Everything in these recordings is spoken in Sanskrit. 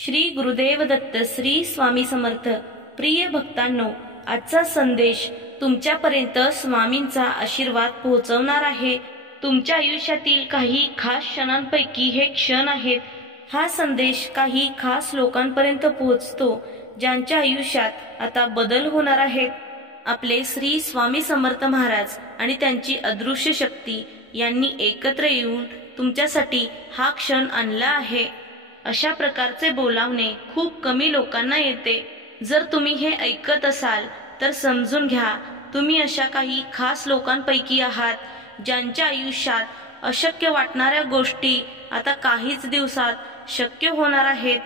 श्री गुरुदेव दत्त श्री स्वामी समर्थ। प्रिय भक्तांनो, आजचा संदेश तुमच्यापर्यंत स्वामींचा आशीर्वाद पोहोचवणार आहे। तुमच्या आयुष्यातील काही खास क्षणांपैकी हे क्षण आहेत। हा संदेश काही खास लोकांपर्यंत पोहोचतो ज्यांच्या आयुष्यात आता बदल होणार आहेत। आपले श्री स्वामी समर्थ महाराज आणि त्यांची अदृश्य शक्ती यांनी एकत्र येऊन तुमच्यासाठी हा क्षण आणला आहे। अशा प्रकारचे बोलावणे खूप कमी लोकांना येते। जर तुम्ही हे ऐकत असाल तर समजून घ्या, तुम्ही अशा काही खास लोकांपैकी आहात ज्यांच्या आयुष्यात अशक्य वाटणाऱ्या गोष्टी आता काहीच दिवसात शक्य होणार आहेत।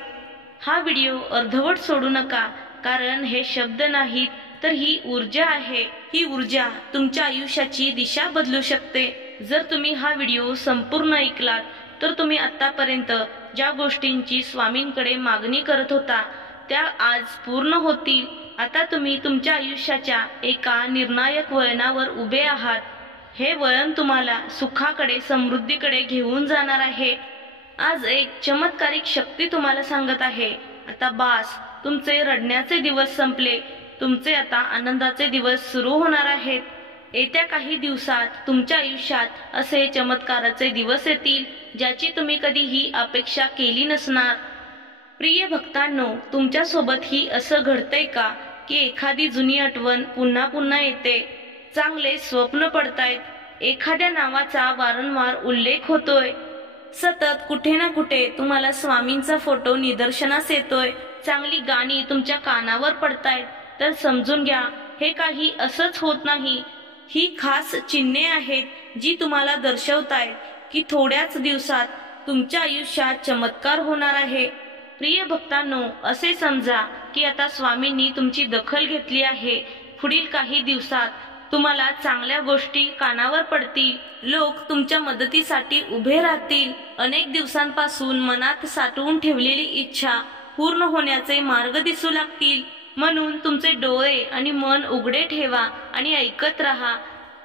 हा व्हिडिओ अर्धवट सोडू नका, कारण हे शब्द नाहीत तर ही ऊर्जा आहे। ही ऊर्जा तुमच्या आयुष्याची दिशा बदलू शकते। जर तुम्ही हा व्हिडिओ संपूर्ण ऐकलात तर तुम्ही आतापर्यंत ज्या गोष्टींची स्वामींकडे मागणी करत होता त्या आज पूर्ण होतील। आता तुम्ही तुमच्या आयुष्याच्या एका निर्णायक वळणावर उभे आहात। हे वळण तुम्हाला सुखाकडे, समृद्धीकडे घेऊन जाणार आहे। आज एक चमत्कारिक शक्ती तुम्हाला सांगत आहे, आता बास, तुमचे रडण्याचे दिवस संपले, तुमचे आता आनंदाचे दिवस सुरू होणार आहेत। येत्या काही दिवसात तुमच्या आयुष्यात असे चमत्काराचे दिवस येतील ज्याची तुम्ही कधीही अपेक्षा केली नसणार। प्रिय भक्तांनो, तुमच्या सोबतही असं घडतंय का की एखादी जुनी आठवण पुन्हा पुन्हा येते, चांगले स्वप्न पडतायत, एखाद्या नावाचा वारंवार उल्लेख होतोय, सतत कुठे ना कुठे तुम्हाला स्वामींचा फोटो निदर्शनास येतोय, चांगली गाणी तुमच्या कानावर पडतायत, तर समजून घ्या, हे काही असंच होत नाही। ही खास चिन्हे आहेत जी तुम्हाला दर्शवतायत की थोड्याच दिवसात तुमच्या आयुष्यात चमत्कार होणार आहे। प्रिय भक्तांनो, असे समजा की आता स्वामींनी तुमची दखल घेतली आहे। पुढील काही दिवसात तुम्हाला चांगल्या गोष्टी कानावर पडतील, लोक तुमच्या मदतीसाठी उभे राहतील, अनेक दिवसांपासून मनात साठवून ठेवलेली इच्छा पूर्ण होण्याचे मार्ग दिसू लागतील। म्हणून तुमचे डोळे आणि मन उघडे ठेवा आणि ऐकत राहा,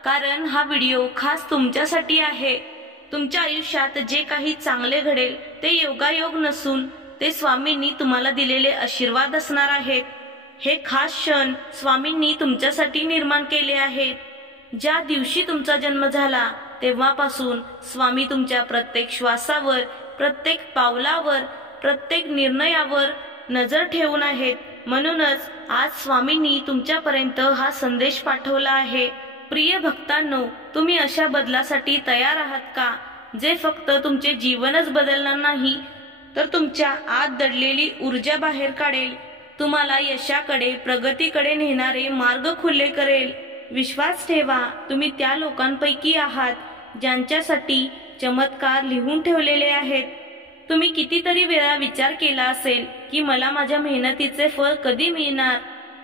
कारण हा व्हिडिओ खास तुमच्यासाठी आहे। तुमच्या आयुष्यात जे काही चांगले घडेल ते योगायोग नसून ते स्वामींनी तुम्हाला दिलेले आशीर्वाद असणार आहेत। हे खास क्षण स्वामींनी तुमच्यासाठी निर्माण केले आहेत। ज्या दिवशी तुमचा जन्म झाला तेव्हापासून स्वामी तुमच्या प्रत्येक श्वासावर, प्रत्येक पावलावर, प्रत्येक निर्णयावर नजर ठेवून आहेत। म्हणूनच आज स्वामींनी तुमच्यापर्यंत हा संदेश पाठवला आहे। प्रिय भक्तांनो, तुम्ही अशा बदलासाठी तयार आहात का जे फक्त तुमचे जीवनच बदलणार नाही तर तुमच्या आत दडलेली ऊर्जा बाहेर काढेल, तुम्हाला यशाकडे, प्रगतीकडे नेणारे मार्ग खुले करेल। विश्वास ठेवा, तुम्ही त्या लोकांपैकी आहात ज्यांच्यासाठी चमत्कार लिहून ठेवलेले आहेत। तुम्ही कितीतरी वेळा विचार केला असेल की मला माझ्या मेहनतीचे फळ कधी मिळणार,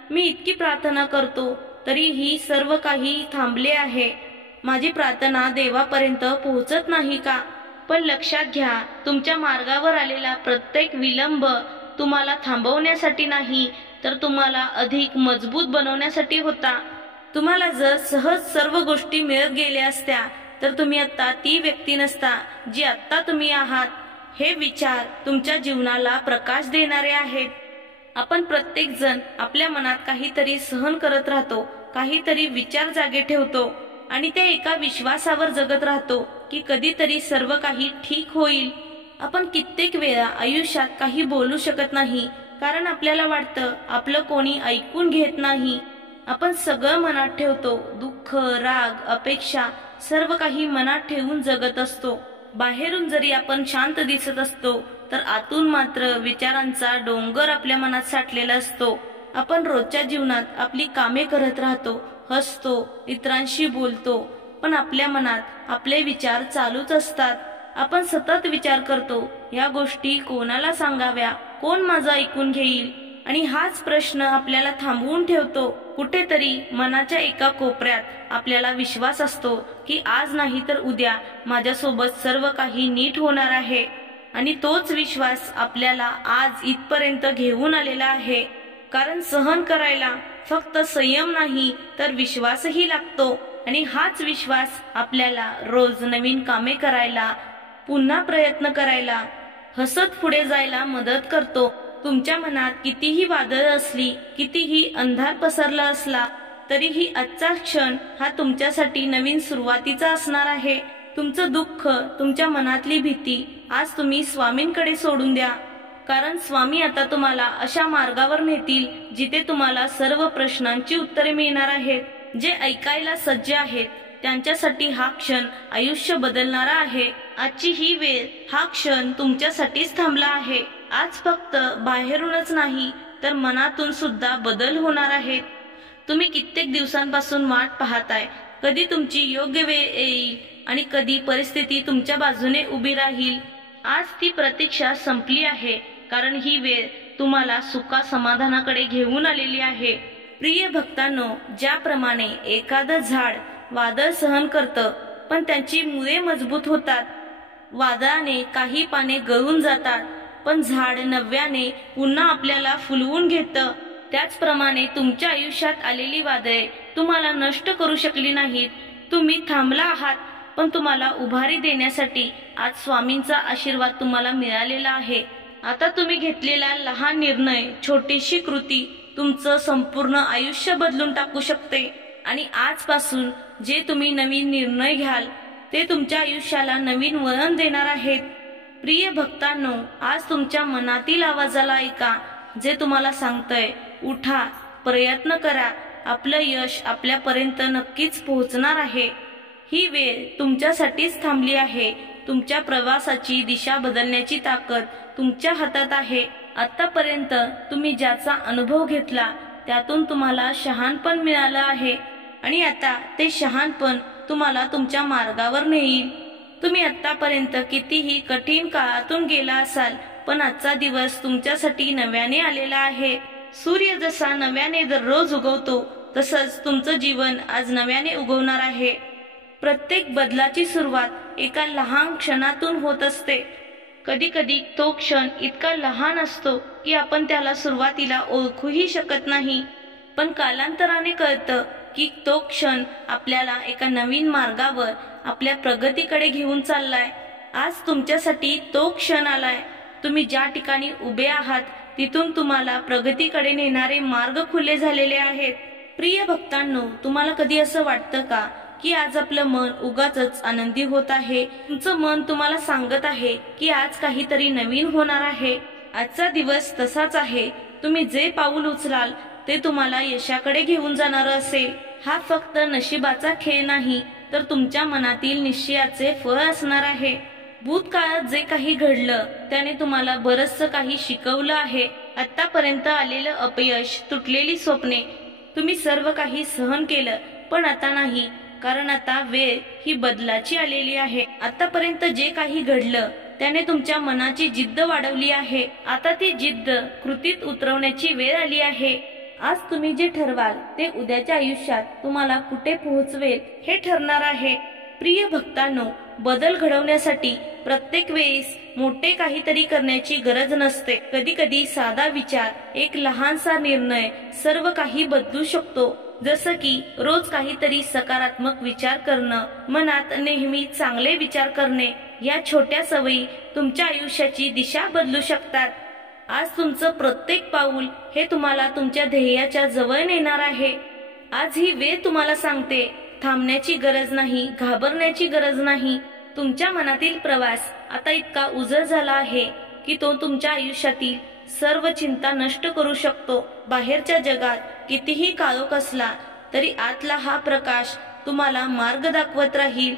मी इतकी प्रार्थना करतो तरीही सर्व काही थांबले आहे, माझी प्रार्थना देवापर्यंत पोहोचत नाही का? पण लक्षात घ्या, तुमच्या मार्गावर आलेला प्रत्येक विलंब तुम्हाला थांबवण्यासाठी नाही तर तुम्हाला अधिक मजबूत बनवण्यासाठी होता। तुम्हाला जर सहज सर्व गोष्टी मिळत गेल्या असत्या तर तुम्ही आता ती व्यक्ती नसता जी आता तुम्ही आहात। हे विचार तुमच्या जीवनाला प्रकाश देणारे आहेत। आपण प्रत्येक जण आपल्या मनात काहीतरी सहन करत राहतो, काहीतरी विचार जागे ठेवतो आणि त्या एका विश्वासावर जगत राहतो की कधीतरी सर्व काही ठीक होईल। आपण कित्येक वेळा आयुष्यात काही बोलू शकत नाही कारण आपल्याला वाटतं आपलं कोणी ऐकून घेत नाही। आपण सगळं मनात ठेवतो, दुःख, राग, अपेक्षा, सर्व काही मनात ठेवून जगत असतो। बाहेरून जरी आपण शांत दिसत असतो तर आतून मात्र विचारांचा डोंगर आपल्या मनात साठलेला असतो। आपण रोजच्या जीवनात आपली कामे करत राहतो, हसतो, इतरांशी बोलतो, पण आपल्या मनात आपले विचार चालूच असतात। आपण सतत विचार करतो, या गोष्टी कोणाला सांगाव्या, कोण माझं ऐकून घेईल, आणि हाच प्रश्न आपल्याला थांबवून ठेवतो। कुठेतरी मनाच्या एका कोपऱ्यात आपल्याला विश्वास असतो की आज नाही तर उद्या माझ्यासोबत सर्व काही नीट होणार आहे, आणि तोच विश्वास आपल्याला आज इथपर्यंत घेऊन आलेला आहे। कारण सहन करायला फक्त संयम नाही तर विश्वासही लागतो, आणि हाच विश्वास आपल्याला रोज नवीन कामे करायला, पुन्हा प्रयत्न करायला, हसत पुढे जायला मदत करतो. तुमच्या मनात कितीही वादळ असली, कितीही अंधार पसरला असला, तरीही आजचा क्षण हा तुमच्यासाठी नवीन सुरुवातीचा असणार आहे. तुमचं दुःख, तुमच्या मनातली भीती आज तुम्ही स्वामींकडे सोडून द्या. कारण स्वामी आता तुम्हाला अशा मार्गावर नेतील जिथे तुम्हाला सर्व प्रश्नांची उत्तरे मिळणार आहेत. जे ऐकायला सज्ज आहेत त्यांच्यासाठी हा क्षण आयुष्य बदलणारा आहे. आजची ही वेळ, हा क्षण तुमच्यासाठीच थांबला आहे. आज फक्त बाहेरूनच नाही तर मनातून सुद्धा बदल होणार आहेत. तुम्ही कित्येक दिवसांपासून वाट पाहताय, कधी तुमची योग्य वेळ येईल आणि कधी परिस्थिती तुमच्या बाजूने उभी राहील. आज ती प्रतीक्षा संपली आहे, कारण ही वेळ तुम्हाला सुखा समाधानाकडे घेऊन आलेली आहे. प्रिय भक्तांनो, ज्याप्रमाणे एखादं झाड वादळ सहन करतं पण त्यांची मुळे मजबूत होतात, वादळाने काही पाने गळून जातात पण झाड नव्याने पुन्हा आपल्याला फुलवून घेतं, त्याचप्रमाणे तुमच्या आयुष्यात आलेली वादळे तुम्हाला नष्ट करू शकली नाहीत. तुम्ही थांबला आहात, पण तुम्हाला उभारी देण्यासाठी आज स्वामींचा आशीर्वाद तुम्हाला मिळालेला आहे. आता तुम्ही घेतलेला लहान निर्णय, छोटीशी कृती तुमचं संपूर्ण आयुष्य बदलून टाकू शकते. आणि आजपासून जे तुम्ही नवीन निर्णय घ्याल ते तुमच्या आयुष्याला नवीन वळण देणार आहेत. प्रिय भक्तांनो, आज तुमच्या मनातील आवाजाला ऐका, जे तुम्हाला सांगतंय, उठा, प्रयत्न करा, आपलं यश आपल्यापर्यंत नक्कीच पोहोचणार आहे. ही वेळ तुमच्यासाठीच थांबली आहे. तुमच्या प्रवासाची दिशा बदलण्याची ताकद तुमच्या हातात आहे. आतापर्यंत तुम्ही ज्याचा अनुभव घेतला त्यातून तुम्हाला शहाणपण मिळालं आहे आणि आता ते शहाणपण तुम्हाला तुमच्या मार्गावर नेईल. तुम्ही आतापर्यंत कितीही कठीण काळातून गेला असाल, पण आजचा दिवस तुमच्यासाठी नव्याने आलेला आहे. सूर्य जसा नव्याने दररोज उगवतो तसंच तुमचं जीवन आज नव्याने उगवणार आहे. प्रत्येक बदलाची सुरुवात एका लहान क्षणातून होत असते. कधी कधी तो क्षण इतका लहान असतो की आपण त्याला सुरुवातीला ओळखूही शकत नाही, पण कालांतराने कळतं की तो क्षण आपल्याला एका नवीन मार्गावर, आपल्या प्रगतीकडे घेऊन चाललाय. आज तुमच्यासाठी तो क्षण आलाय. तुम्ही ज्या ठिकाणी उभे आहात तिथून तुम्हाला प्रगतीकडे नेणारे मार्ग खुले झालेले आहेत. प्रिय भक्तांनो, तुम्हाला कधी असं वाटतं का की आज आपलं मन उगाचच आनंदी होत आहे? तुमचं मन तुम्हाला सांगत आहे की आज काहीतरी नवीन होणार आहे. आजचा दिवस तसाच आहे. तुम्ही जे पाऊल उचलाल ते तुम्हाला यशाकडे घेऊन जाणार असेल. हा फक्त नशिबाचा खेळ नाही, तर तुमच्या मनातील निश्चयाचे फळ असणार आहे. भूतकाळात जे काही घडलं त्याने तुम्हाला बरंचसं काही शिकवलं आहे. आतापर्यंत आलेलं अपयश, तुटलेली स्वप्ने, तुम्ही सर्व काही सहन केलं, पण आता नाही, कारण आता वेळ ही बदलाची आलेली आहे. आतापर्यंत जे काही घडलं त्याने तुमच्या मनाची जिद्द वाढवली आहे. आता ती जिद्द कृतीत उतरवण्याची वेळ आली आहे. आज तुम्ही जे ठरवाल ते उद्याच्या आयुष्यात तुम्हाला कुठे पोहोचवेल हे ठरणार आहे. प्रिय भक्तांनो, बदल घडवण्यासाठी प्रत्येक वेळेस मोठे काहीतरी करण्याची गरज नसते. कधी कधी साधा विचार, एक लहानसा निर्णय सर्व काही बदलू शकतो. जसं की रोज काहीतरी सकारात्मक विचार करणं, मनात नेहमी चांगले विचार करणे, या छोट्या सवयी तुमच्या आयुष्याची दिशा बदलू शकतात. आज तुमचं प्रत्येक पाऊल हे तुम्हाला तुमच्या ध्येयाच्या जवळ नेणार आहे. आज ही वेळ तुम्हाला सांगते, थांबण्याची गरज नाही, घाबरण्याची गरज नाही. तुमच्या मनातील प्रवास आता इतका उजळ झाला आहे की तो तुमच्या आयुष्यातील सर्व चिंता नष्ट करू शकतो. बाहेरच्या जगात कितीही काळोख असला तरी आतला हा प्रकाश तुम्हाला मार्ग दाखवत राहील.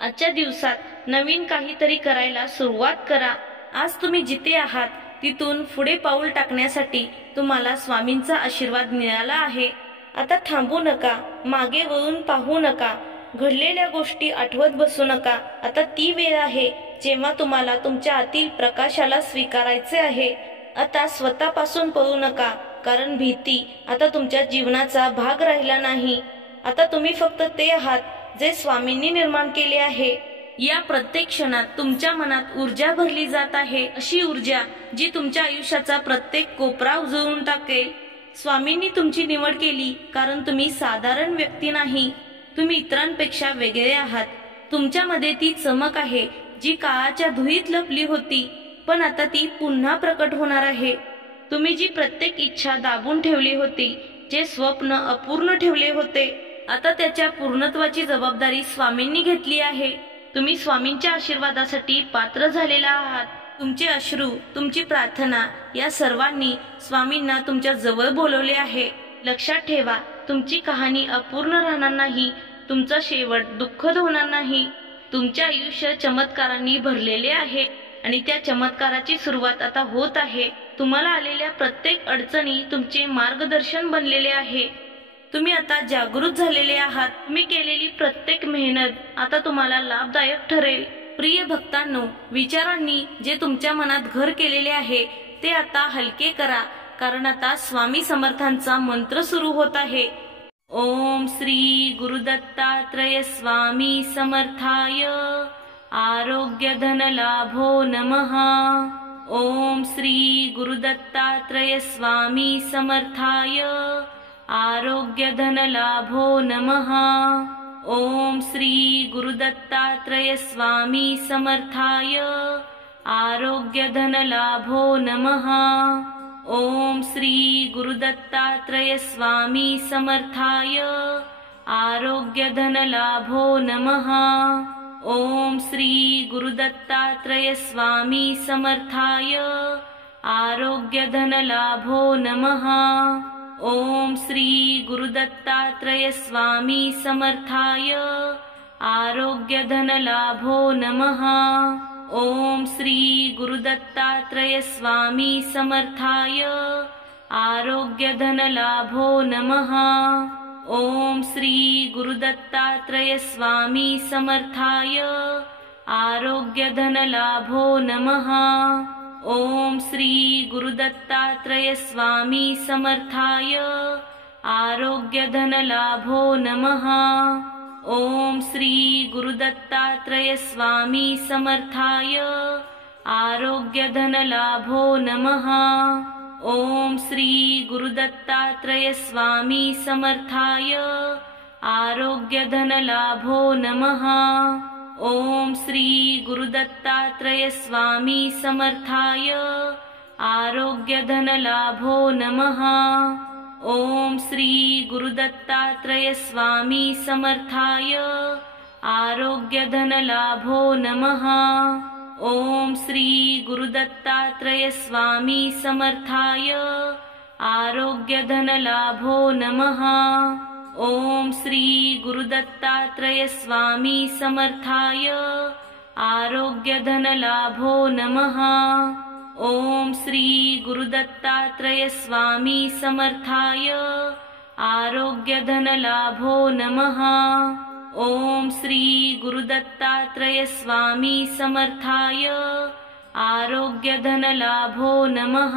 आजच्या दिवसात नवीन काहीतरी करायला सुरुवात करा. आज तुम्ही जिथे आहात तिथून पुढे पाऊल टाकण्यासाठी तुम्हाला स्वामींचा आशीर्वाद मिळाला आहे. आता थांबू नका, मागे वळून पाहू नका, घडलेल्या गोष्टी आठवत बसू नका. आता ती वेळ आहे जेव्हा तुम्हाला तुमच्या आतील प्रकाशाला स्वीकारायचे आहे. आता स्वतःपासून पळू नका, कारण भीती आता तुमच्या जीवनाचा भाग राहिला नाही. आता तुम्ही फक्त ते आहात जे स्वामींनी निर्माण केले आहे. या प्रत्येक क्षणात तुमच्या मनात ऊर्जा भरली जात आहे, अशी ऊर्जा जी तुमच्या आयुष्याचा प्रत्येक कोपरा उजळून टाकेल. स्वामींनी तुमची निवड केली कारण तुम्ही साधारण व्यक्ती नाही, तुम्ही इतरांपेक्षा वेगळे आहात. तुमच्यामध्ये ती चमक आहे जी काळाच्या धुळीत लपली होती. पण आता ती पुन्हा प्रकट होणार आहे. तुम्ही जी प्रत्येक इच्छा दाबून ठेवली होती, जे स्वप्न अपूर्ण ठेवले होते, आता त्याच्या पूर्णत्वाची जबाबदारी स्वामींनी घेतली आहे. तुम्ही स्वामींच्या आशीर्वादासाठी पात्र झालेला आहात. तुमचे अश्रू, तुमची प्रार्थना या सर्वांनी स्वामींना तुमच्या जवळ बोलवले आहे. लक्षात ठेवा, तुमची कहाणी अपूर्ण राहणार नाही. तुमचा शेवट दुःखद होणार नाही. तुमचे आयुष्य चमत्कारांनी भरलेले आहे आणि त्या चमत्काराची सुरुवात आता होत आहे. तुम्हाला आलेल्या प्रत्येक अडचणी तुमचे मार्गदर्शन बनलेले आहे. तुम्ही आता जागृत झालेले आहात. तुम्ही केलेली प्रत्येक मेहनत आता तुम्हाला लाभदायक ठरेल. प्रिय भक्तांनो, विचारांनी जे तुमच्या मनात घर केलेले आहे ते आता हलके करा, कारण आता स्वामी समर्थांचा मंत्र सुरू होत आहे. ओम श्री गुरुदत्तात्रय स्वामी समर्थाय आरोग्य धन लाभो नमः. ओम श्री गुरुदत्तात्रय स्वामी समर्थाय आरोग्य धन लाभो नमः. ओम श्री गुरुदत्तात्रय स्वामी समर्थाय आरोग्य धन लाभो नमः. ओम श्री गुरुदत्तात्रय स्वामी समर्थाय आरोग्य धन लाभो नमः. ओम श्री गुरुदत्तात्रय स्वामी समर्थाय आरोग्य धन लाभो नमः. ओम श्री गुरुदत्तात्रय स्वामी समर्थाय आरोग्य धन लाभो नमः. ओम श्री गुरुदत्तात्रय स्वामी समर्थाय आरोग्य धन लाभो नमः. ओम श्री गुरुदत्तात्रय स्वामी समर्थाय आरोग्य धन लाभो नमः. ओम श्री गुरुदत्तात्रय स्वामी समर्थाय आरोग्य धन लाभो नमः. ओम श्री गुरुदत्तात्रय स्वामी समर्थाय आरोग्य धन लाभो नमः. ओम श्री गुरुदत्तात्रय स्वामी समर्थाय आरोग्य धन लाभो नमः. ओम श्री गुरुदत्तात्रय स्वामी समर्थाय आरोग्य धन लाभो नमः. ओम श्री गुरुदत्तात्रय स्वामी समर्थाय आरोग्य धन लाभो नमः. ओम श्री गुरुदत्तात्रय स्वामी समर्थाय आरोग्य धन लाभो नमः. ओम श्री गुरुदत्तात्रय स्वामी समर्थाय आरोग्य धन लाभो नमः. ओम श्री गुरुदत्तात्रय स्वामी समर्थाय आरोग्य धन लाभो नमः. ओम श्री गुरुदत्तात्रय स्वामी समर्थाय आरोग्य धन लाभो नमः.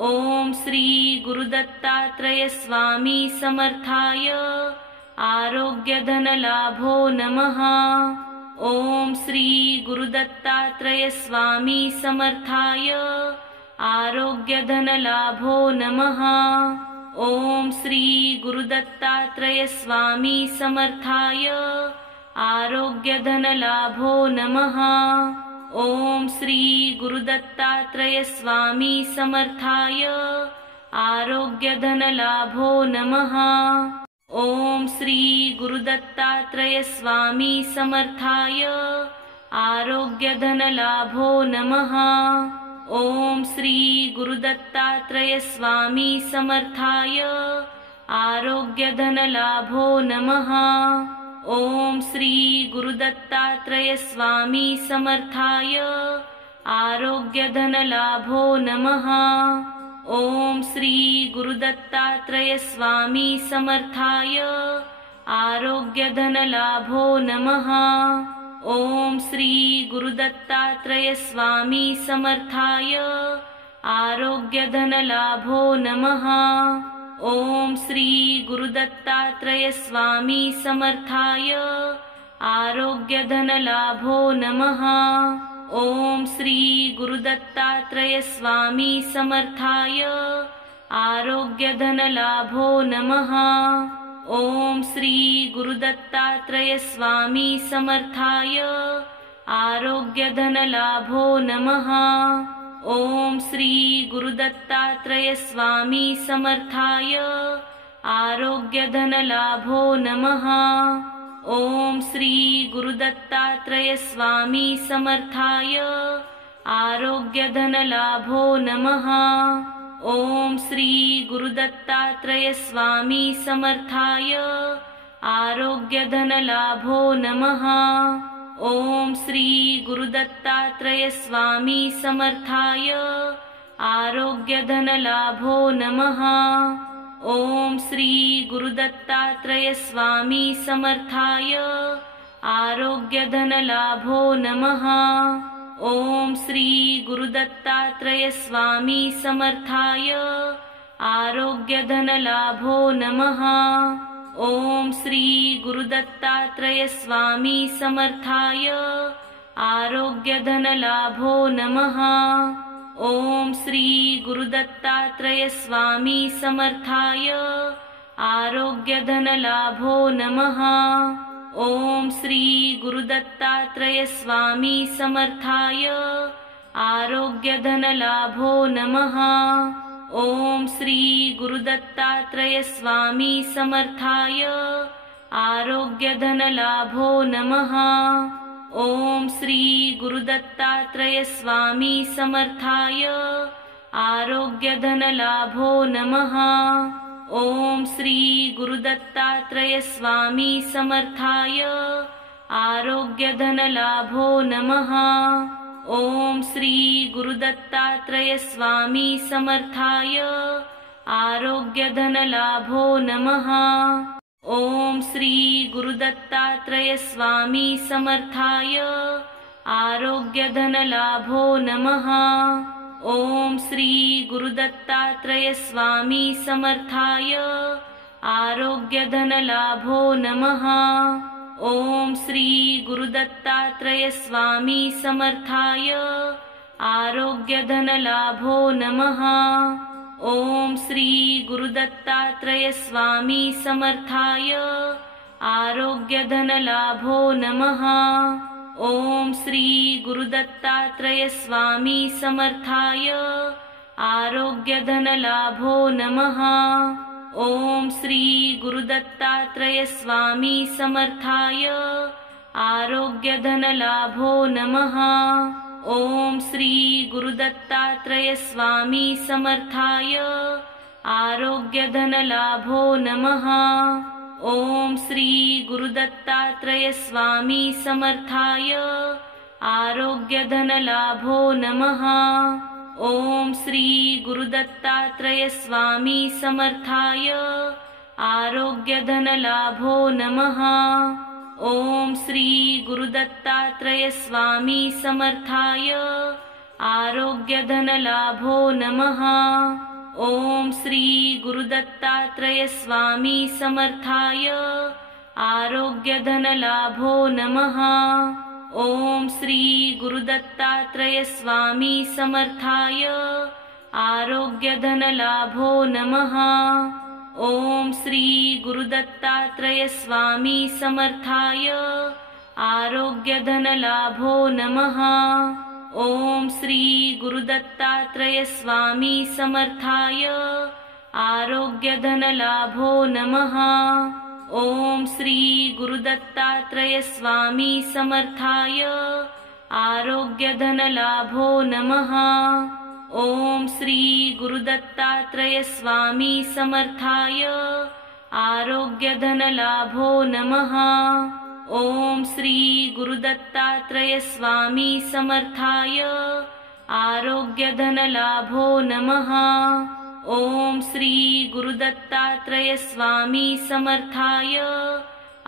ओम श्री गुरुदत्तात्रय स्वामी समर्थाय आरोग्य धन लाभो नमः. ओम श्री गुरुदत्तात्रय स्वामी समर्थाय आरोग्य धन लाभो नमः. ओम श्री गुरुदत्तात्रय स्वामी समर्थाय आरोग्य धन लाभो नमः. ओम श्री गुरुदत्तात्रय स्वामी समर्थाय आरोग्य धन लाभो नमः. ओम श्री गुरुदत्तात्रय स्वामी समर्थाय आरोग्य धन लाभो नमः. ओम श्री गुरुदत्तात्रय स्वामी समर्थाय आरोग्य धन लाभो नमः. ओम श्री गुरुदत्तात्रय स्वामी समर्थाय आरोग्य धन लाभो नमः. ओम श्री गुरुदत्तात्रय स्वामी समर्थाय आरोग्य धन लाभो नमः. ओम श्री गुरुदत्तात्रय स्वामी समर्थाय आरोग्य धन लाभो नमः. ओम श्री गुरुदत्तात्रय स्वामी समर्थाय आरोग्य धन लाभो नमः. ओम श्री गुरुदत्तात्रय स्वामी समर्थाय आरोग्य धन लाभो नमः. ओम श्री गुरुदत्तात्रय स्वामी समर्थाय आरोग्यधनलाभो नमः। ओम श्री गुरुदत्तात्रय स्वामी समर्थाय आरोग्यधनलाभो नमः। ओम श्री गुरुदत्तात्रय स्वामी समर्थाय आरोग्यधनलाभो नमः। ओम श्री गुरुदत्तात्रय स्वामी समर्थाय आरोग्यधनलाभो नमः। ओम श्री गुरुदत्तात्रय स्वामी समर्थाय आरोग्यधनलाभो नमः। ओम श्री गुरुदत्तात्रय स्वामी समर्थाय आरोग्यधनलाभो नमः। ओम श्री गुरुदत्तात्रय स्वामी समर्थाय आरोग्यधनलाभो नमः। ओम श्री गुरुदत्तात्रय स्वामी समर्थाय आरोग्यधनलाभो नमः। ओम श्री गुरुदत्तात्रय स्वामी समर्थाय आरोग्यधनलाभो नमः। ओम श्री गुरुदत्तात्रय स्वामी समर्थाय आरोग्यधनलाभो नमः। ओम श्री गुरुदत्तात्रय स्वामी समर्थाय आरोग्यधनलाभो नमः। ओम श्री गुरुदत्तात्रय स्वामी समर्थाय आरोग्यधनलाभो नमः। ओम श्री गुरुदत्तात्रय स्वामी समर्थाय आरोग्यधनलाभो नमः। ओम श्री गुरुदत्तात्रय स्वामी समर्थाय आरोग्यधनलाभो नमः। ओम श्री गुरुदत्तात्रय स्वामी समर्थाय आरोग्यधनलाभो नमः। ओम श्री गुरुदत्तात्रय स्वामी समर्थाय आरोग्यधनलाभो नमः। ओम श्री गुरुदत्तात्रय स्वामी समर्थाय आरोग्यधनलाभो नमः। ओम श्री गुरुदत्तात्रय स्वामी समर्थाय आरोग्यधनलाभो नमः। ओम श्री गुरुदत्तात्रय स्वामी समर्थाय आरोग्यधनलाभो नमः। ओम श्री गुरुदत्तात्रय स्वामी समर्थाय आरोग्यधनलाभो नमः। ओम श्री गुरुदत्तात्रय स्वामी समर्थाय आरोग्यधनलाभो नमः। ओम श्री गुरुदत्तात्रय स्वामी समर्थाय आरोग्यधनलाभो नमः। ओम श्री गुरुदत्तात्रय स्वामी समर्थाय आरोग्यधनलाभो नमः। ओम श्री गुरुदत्तात्रय स्वामी समर्थाय आरोग्यधनलाभो नमः। ओम श्री गुरुदत्तात्रय स्वामी समर्थाय आरोग्यधनलाभो नमः। ओम श्री गुरुदत्तात्रय स्वामी समर्थाय आरोग्यधनलाभो नमः। ओम श्री गुरुदत्तात्रय स्वामी समर्थाय आरोग्यधनलाभो नमः। ओम श्री गुरुदत्तात्रय स्वामी समर्थाय आरोग्यधनलाभो नमः। ओम श्री गुरुदत्तात्रय स्वामी समर्थाय आरोग्यधनलाभो नमः। ओम श्री गुरुदत्तात्रय स्वामी समर्थाय आरोग्यधनलाभो नमः। ओम श्री गुरुदत्तात्रय स्वामी समर्थाय आरोग्यधनलाभो नमः। ओम श्री गुरुदत्तात्रय स्वामी समर्थाय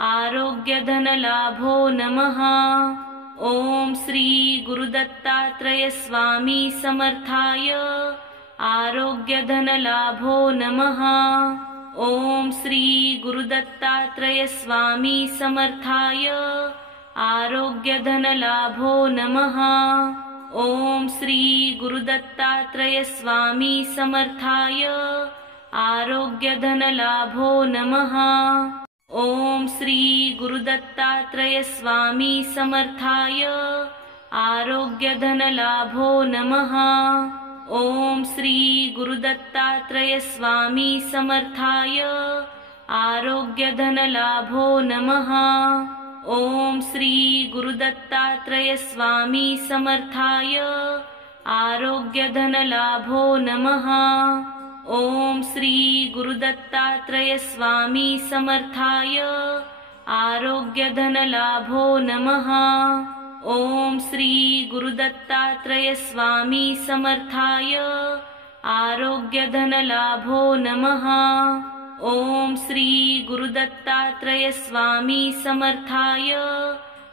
आरोग्यधनलाभो नमः। ओम श्री गुरुदत्तात्रय स्वामी समर्थाय आरोग्यधनलाभो नमः। ओम श्री गुरुदत्तात्रय स्वामी समर्थाय आरोग्यधनलाभो नमः। ओम श्री गुरुदत्तात्रय स्वामी समर्थाय आरोग्यधनलाभो नमः। ओम श्री गुरुदत्तात्रय स्वामी समर्थाय आरोग्यधनलाभो नमः। ओम श्री गुरुदत्तात्रय स्वामी समर्थाय आरोग्यधनलाभो नमः। ओम श्री गुरुदत्तात्रय स्वामी समर्थाय आरोग्यधनलाभो नमः। ओम श्री गुरुदत्तात्रय स्वामी समर्थाय आरोग्यधनलाभो नमः। ओम श्री गुरुदत्तात्रय स्वामी समर्थाय आरोग्यधनलाभो नमः। ओम श्री गुरुदत्तात्रय स्वामी समर्थाय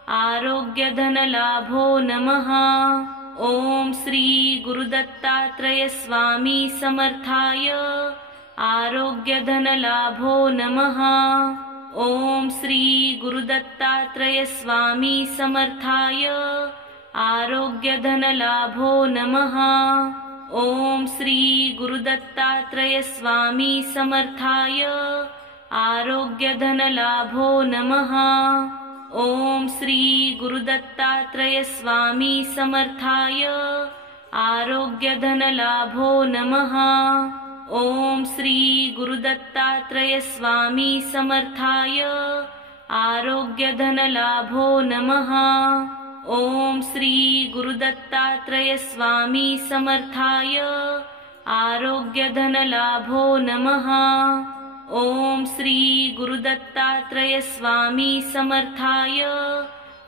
आरोग्यधनलाभो नमः। ओम श्री गुरुदत्तात्रय स्वामी समर्थाय आरोग्यधनलाभो नमः। ओम श्री गुरुदत्तात्रय स्वामी समर्थाय आरोग्यधनलाभो नमः। ओम श्री गुरुदत्तात्रय स्वामी समर्थाय आरोग्यधनलाभो नमः। ओम श्री गुरुदत्तात्रय स्वामी समर्थाय आरोग्यधनलाभो नमः। ओम श्री गुरुदत्तात्रय स्वामी समर्थाय आरोग्यधनलाभो नमः। ओम श्री गुरुदत्तात्रय स्वामी समर्थाय आरोग्यधनलाभो नमः। ओम श्री गुरुदत्तात्रय स्वामी समर्थाय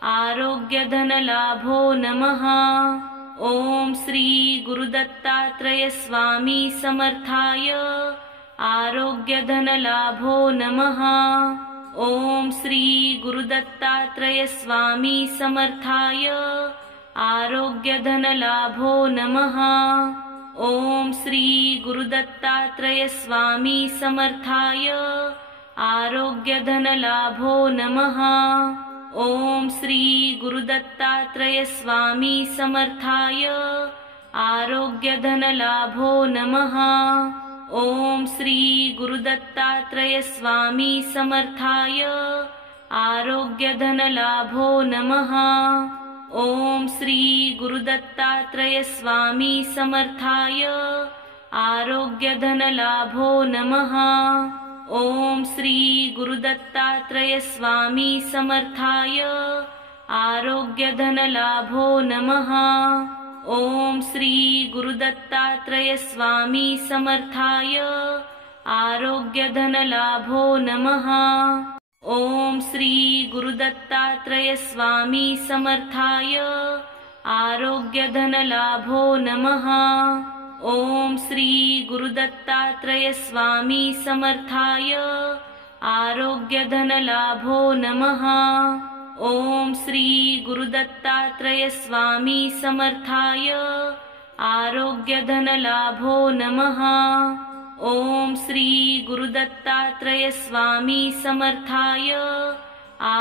आरोग्यधनलाभो नमः। ओम श्री गुरुदत्तात्रय स्वामी समर्थाय आरोग्यधनलाभो नमः। ओम श्री गुरुदत्तात्रय स्वामी समर्थाय आरोग्यधनलाभो नमः। ओम श्री गुरुदत्तात्रय स्वामी समर्थाय आरोग्यधनलाभो नमः। ओम श्री गुरुदत्तात्रय स्वामी समर्थाय आरोग्यधनलाभो नमः। ओम श्री गुरुदत्तात्रय स्वामी समर्थाय आरोग्यधनलाभो नमः। ओम श्री गुरुदत्तात्रय स्वामी समर्थाय आरोग्यधनलाभो नमः। ओम श्री गुरुदत्तात्रय स्वामी समर्थाय आरोग्यधनलाभो नमः। ओम श्री गुरुदत्तात्रय स्वामी समर्थाय आरोग्यधनलाभो नमः। ओम श्री गुरुदत्तात्रय स्वामी समर्थाय आरोग्यधनलाभो नमः। ओम श्री गुरुदत्तात्रय स्वामी समर्थाय आरोग्यधनलाभो नमः। ओम श्री गुरुदत्तात्रय स्वामी समर्थाय आरोग्यधनलाभो नमः। ओम श्री गुरुदत्तात्रय स्वामी समर्थाय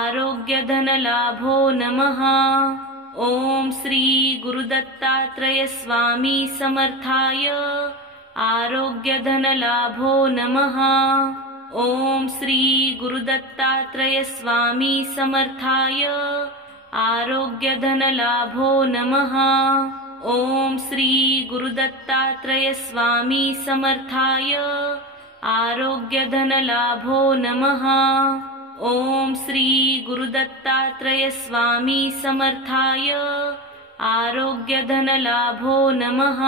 आरोग्यधनलाभो नमः। ओम श्री गुरुदत्तात्रय स्वामी समर्थाय आरोग्यधनलाभो नमः। ओम श्री गुरुदत्तात्रय स्वामी समर्थाय आरोग्यधनलाभो नमः। ओम श्री गुरुदत्तात्रय स्वामी समर्थाय आरोग्यधनलाभो नमः। ओम श्री गुरुदत्तात्रय स्वामी समर्थाय आरोग्यधनलाभो नमः।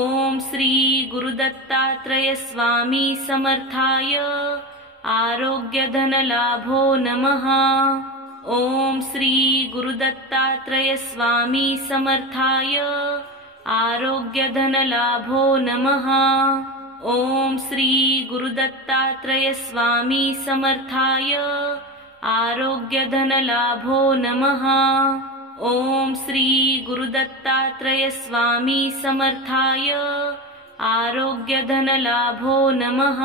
ओम श्री गुरुदत्तात्रय स्वामी समर्थाय आरोग्यधनलाभो नमः। ओम श्री गुरुदत्तात्रय स्वामी समर्थाय आरोग्यधनलाभो नमः। ओम श्री गुरुदत्तात्रय स्वामी समर्थाय आरोग्यधनलाभो नमः। ओम श्री गुरुदत्तात्रय स्वामी समर्थाय आरोग्यधनलाभो नमः।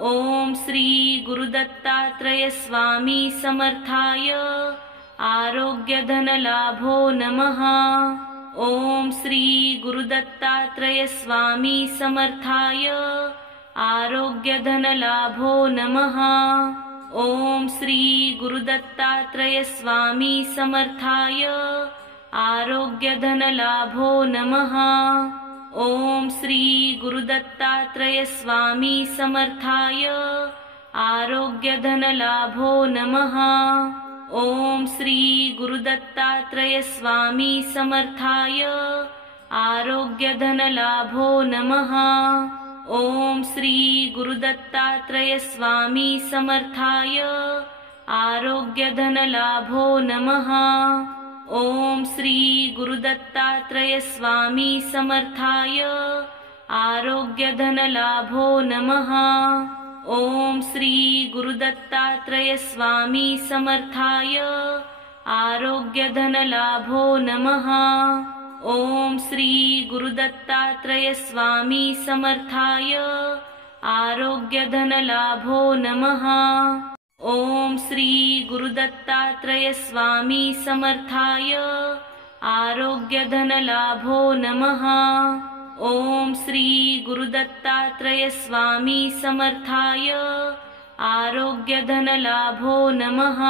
ओम श्री गुरुदत्तात्रय स्वामी समर्थाय आरोग्यधनलाभो नमः। ओम श्री गुरुदत्तात्रय स्वामी समर्थाय आरोग्यधनलाभो नमः। ओम श्री गुरुदत्तात्रय स्वामी समर्थाय आरोग्यधनलाभो नमः। ओम श्री गुरुदत्तात्रय स्वामी समर्थाय आरोग्यधनलाभो नमः। ओम श्री गुरुदत्तात्रय स्वामी समर्थाय आरोग्यधनलाभो नमः। ओम श्री गुरुदत्तात्रय स्वामी समर्थाय आरोग्यधनलाभो नमः। ओम श्री गुरुदत्तात्रय स्वामी समर्थाय आरोग्यधनलाभो नमः। ओम श्री गुरुदत्तात्रय स्वामी समर्थाय आरोग्यधनलाभो नमः। ओम श्री गुरुदत्तात्रय स्वामी समर्थाय आरोग्यधनलाभो नमः। ओम श्री गुरुदत्तात्रय स्वामी समर्थाय आरोग्यधनलाभो नमः। ओम श्री गुरुदत्तात्रय स्वामी समर्थाय आरोग्यधनलाभो नमः।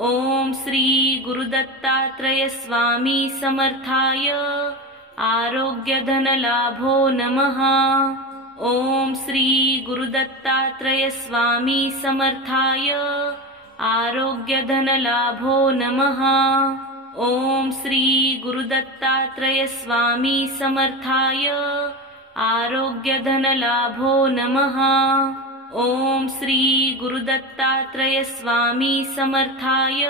ओम श्री गुरुदत्तात्रय स्वामी समर्थाय आरोग्यधनलाभो नमः। ओम श्री गुरुदत्तात्रय स्वामी समर्थाय आरोग्यधनलाभो नमः। ओम श्री गुरुदत्तात्रय स्वामी समर्थाय आरोग्यधनलाभो नमः। ओम श्री गुरुदत्तात्रय स्वामी समर्थाय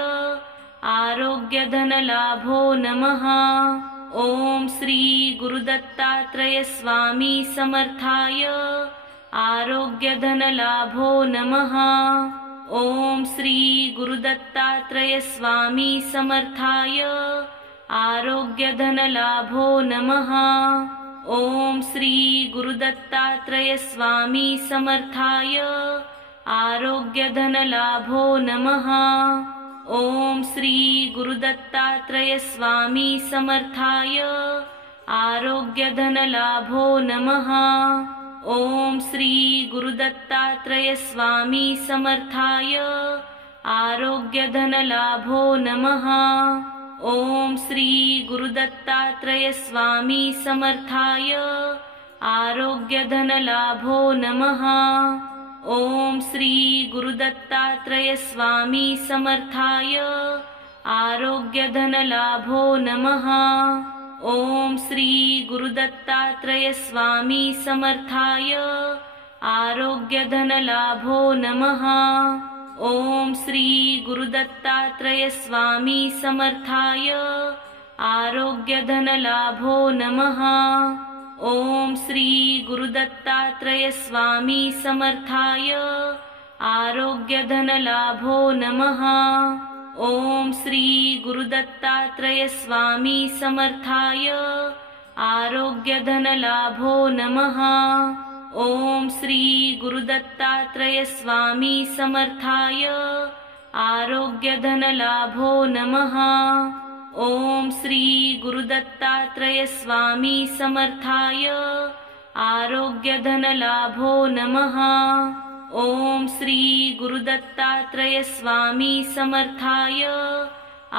आरोग्यधनलाभो नमः। ओम श्री गुरुदत्तात्रय स्वामी समर्थाय आरोग्यधनलाभो नमः। ओम श्री गुरुदत्तात्रय स्वामी समर्थाय आरोग्यधनलाभो नमः। ओम श्री गुरुदत्तात्रय स्वामी समर्थाय आरोग्यधनलाभो नमः। ओम श्री गुरुदत्तात्रय स्वामी समर्थाय आरोग्यधनलाभो नमः। ओम श्री गुरुदत्तात्रय स्वामी समर्थाय आरोग्यधनलाभो नमः। ओम श्री गुरुदत्तात्रय स्वामी समर्थाय आरोग्यधनलाभो नमः। ओम श्री गुरुदत्तात्रय स्वामी समर्थाय आरोग्यधनलाभो नमः। ओम श्री गुरुदत्तात्रय स्वामी समर्थाय आरोग्यधनलाभो नमः। ओम श्री गुरुदत्तात्रय स्वामी समर्थाय आरोग्यधनलाभो नमः। ओम श्री गुरुदत्तात्रय स्वामी समर्थाय आरोग्यधनलाभो नमः। ओम श्री गुरुदत्तात्रय स्वामी समर्थाय आरोग्यधनलाभो नमः। ओम श्री गुरुदत्तात्रय स्वामी समर्थाय आरोग्यधनलाभो नमः। ओम श्री गुरुदत्तात्रय स्वामी समर्थाय आरोग्यधनलाभो नमः। ओम श्री गुरुदत्तात्रय स्वामी समर्थाय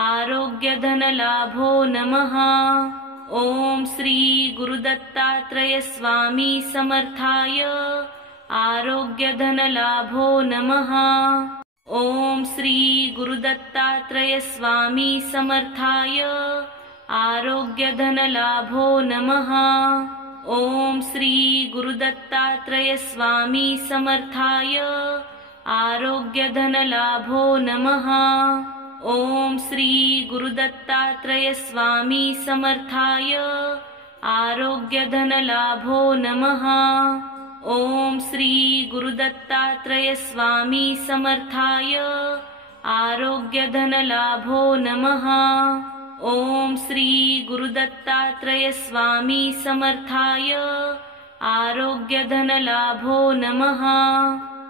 आरोग्यधनलाभो नमः। ओम श्री गुरुदत्तात्रय स्वामी समर्थाय आरोग्यधनलाभो नमः। ओम श्री गुरुदत्तात्रय स्वामी समर्थाय आरोग्यधनलाभो नमः। ओम श्री गुरुदत्तात्रय स्वामी समर्थाय आरोग्यधनलाभो नमः। ओम श्री गुरुदत्तात्रय स्वामी समर्थाय आरोग्यधनलाभो नमः। ओम श्री गुरुदत्तात्रय स्वामी समर्थाय आरोग्यधनलाभो नमः। ओम श्री गुरुदत्तात्रय स्वामी समर्थाय आरोग्यधनलाभो नमः।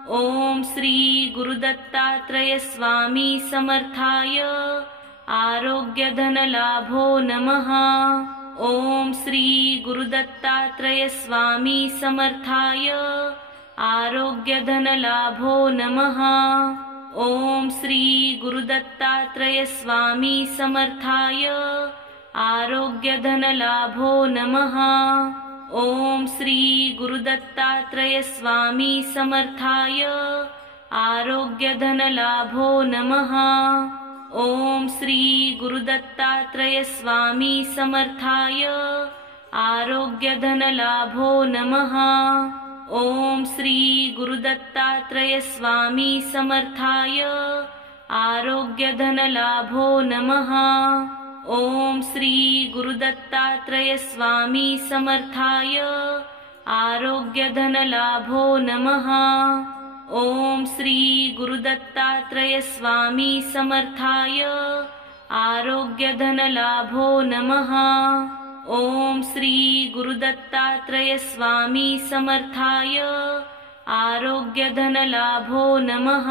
ओम श्री गुरुदत्तात्रय स्वामी समर्थाय आरोग्यधनलाभो नमः। ओम श्री गुरुदत्तात्रय स्वामी समर्थाय आरोग्यधनलाभो नमः। ओम श्री गुरुदत्तात्रय स्वामी समर्थाय आरोग्यधनलाभो नमः। ओम श्री गुरुदत्तात्रय स्वामी समर्थाय आरोग्यधनलाभो नमः। ओम श्री गुरुदत्तात्रय स्वामी समर्थाय आरोग्यधनलाभो नमः। ओम श्री गुरुदत्तात्रय स्वामी समर्थाय आरोग्यधनलाभो नमः। ओम श्री गुरुदत्तात्रय स्वामी समर्थाय आरोग्यधनलाभो नमः। ओम श्री गुरुदत्तात्रय स्वामी समर्थाय आरोग्यधनलाभो नमः। ओम श्री गुरुदत्तात्रय स्वामी समर्थाय आरोग्यधनलाभो नमः।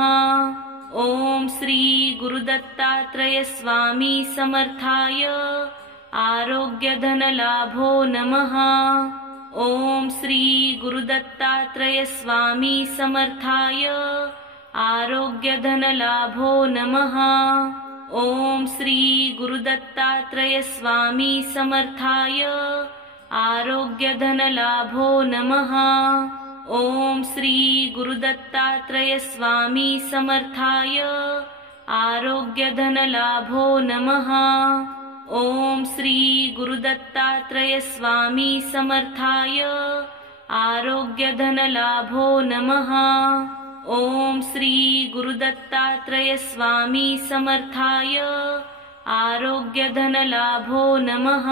ओम श्री गुरुदत्तात्रय स्वामी समर्थाय आरोग्यधनलाभो नमः। ओम श्री गुरुदत्तात्रय स्वामी समर्थाय आरोग्यधनलाभो नमः। ओम श्री गुरुदत्तात्रय स्वामी समर्थाय आरोग्यधनलाभो नमः। ओम श्री गुरुदत्तात्रय स्वामी समर्थाय आरोग्यधनलाभो नमः। ओम श्री गुरुदत्तात्रय स्वामी समर्थाय आरोग्यधनलाभो नमः। ओम श्री गुरुदत्तात्रय स्वामी समर्थाय आरोग्यधनलाभो नमः।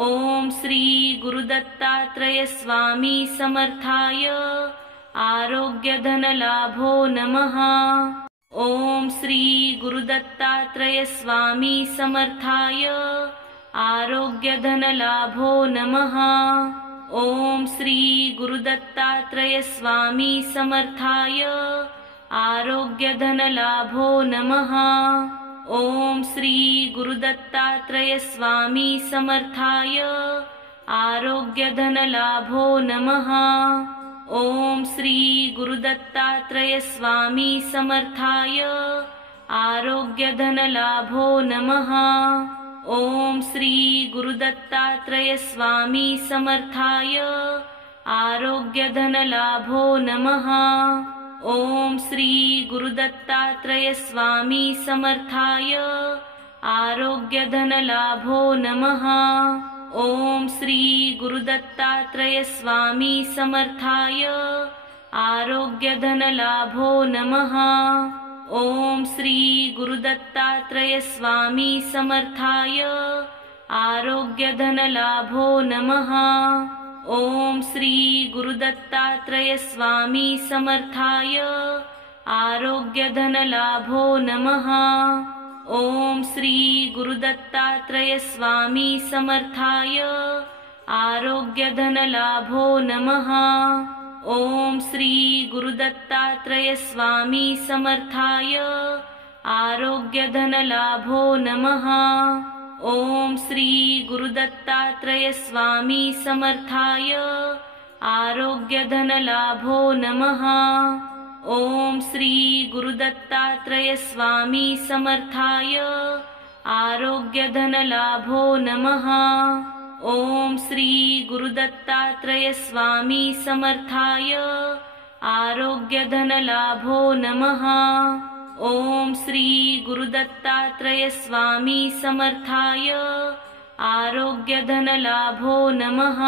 ओम श्री गुरुदत्तात्रय स्वामी समर्थाय आरोग्यधनलाभो नमः। ओम श्री गुरुदत्तात्रय स्वामी समर्थाय आरोग्यधनलाभो नमः। ओम श्री गुरुदत्तात्रय स्वामी समर्थाय आरोग्यधनलाभो नमः। ओम श्री गुरुदत्तात्रय स्वामी समर्थाय आरोग्यधनलाभो नमः। ओम श्री गुरुदत्तात्रय स्वामी समर्थाय आरोग्यधनलाभो नमः। ओम श्री गुरुदत्तात्रय स्वामी समर्थाय आरोग्यधनलाभो नमः। ओम श्री गुरुदत्तात्रय स्वामी समर्थाय आरोग्यधनलाभो नमः। ओम श्री गुरुदत्तात्रय स्वामी समर्थाय आरोग्यधनलाभो नमः। ओम श्री गुरुदत्तात्रय स्वामी समर्थाय आरोग्यधनलाभो नमः। ओम श्री गुरुदत्तात्रय स्वामी समर्थाय आरोग्यधनलाभो नमः। ओम श्री गुरुदत्तात्रय स्वामी समर्थाय आरोग्यधनलाभो नमः। ओम श्री गुरुदत्तात्रय स्वामी समर्थाय आरोग्यधनलाभो नमः। ओम श्री गुरुदत्तात्रय स्वामी समर्थाय आरोग्यधनलाभो नमः। ओम श्री गुरुदत्तात्रय स्वामी समर्थाय आरोग्यधनलाभो नमः। ओम श्री गुरुदत्तात्रय स्वामी समर्थाय आरोग्यधनलाभो नमः। ओम श्री गुरुदत्तात्रय स्वामी समर्थाय आरोग्यधनलाभो नमः।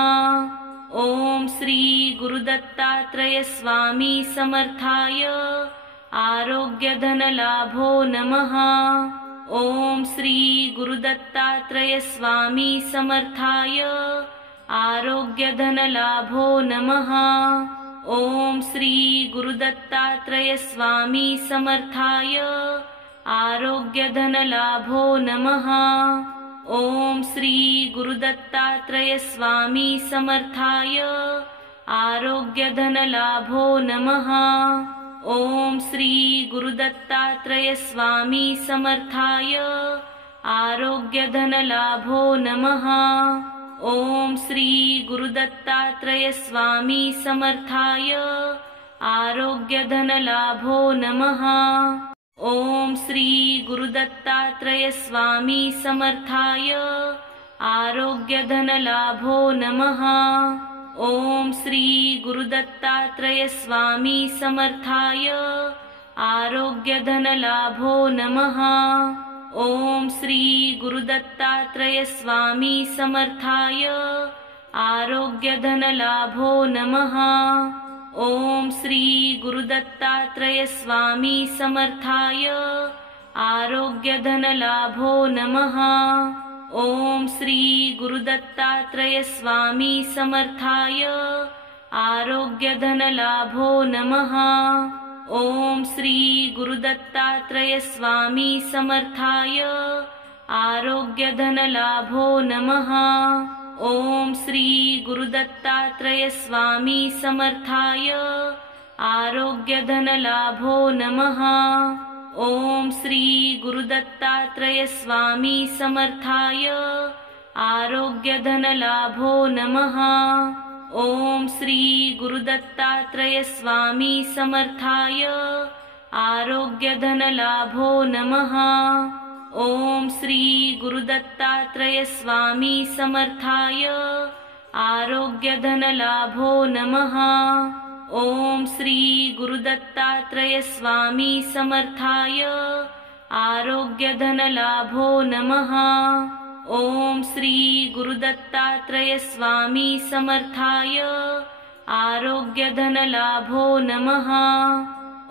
ओम श्री गुरुदत्तात्रय स्वामी समर्थाय आरोग्यधनलाभो नमः। ओम श्री गुरुदत्तात्रय स्वामी समर्थाय आरोग्यधनलाभो नमः। ओम श्री गुरुदत्तात्रय स्वामी समर्थाय आरोग्यधनलाभो नमः। ओम श्री गुरुदत्तात्रय स्वामी समर्थाय आरोग्यधनलाभो नमः। ओम श्री गुरुदत्तात्रय स्वामी समर्थाय आरोग्यधनलाभो नमः। ओम श्री गुरुदत्तात्रय स्वामी समर्थाय आरोग्यधनलाभो नमः। ओम श्री गुरुदत्तात्रय स्वामी समर्थाय आरोग्य धन लाभो नमः। ओम श्री गुरुदत्तात्रय स्वामी समर्थाय आरोग्य धन लाभो नमः। ओम श्री गुरुदत्तात्रय स्वामी समर्थाय आरोग्य धन लाभो नमः। ओम श्री गुरुदत्तात्रय स्वामी समर्थाय आरोग्य धन लाभो नमः। ओम श्री गुरुदत्तात्रय स्वामी समर्थाय आरोग्य धन लाभो नमः। ओम श्री गुरुदत्तात्रय स्वामी समर्थाय आरोग्य धन लाभो नमः। ओम श्री गुरुदत्तात्रय स्वामी समर्थाय आरोग्य धन लाभो नमः। ओम श्री गुरुदत्तात्रय स्वामी समर्थाय आरोग्य धन लाभो नमः। ओम श्री गुरुदत्तात्रय स्वामी समर्थाय आरोग्य धन लाभो नमः। ओम श्री गुरुदत्तात्रय स्वामी समर्थाय आरोग्य धन लाभो नमः। ओम श्री गुरुदत्तात्रय स्वामी समर्थाय आरोग्य धन लाभो नमः। ओम श्री गुरुदत्तात्रय स्वामी समर्थाय आरोग्य धन लाभो नमः।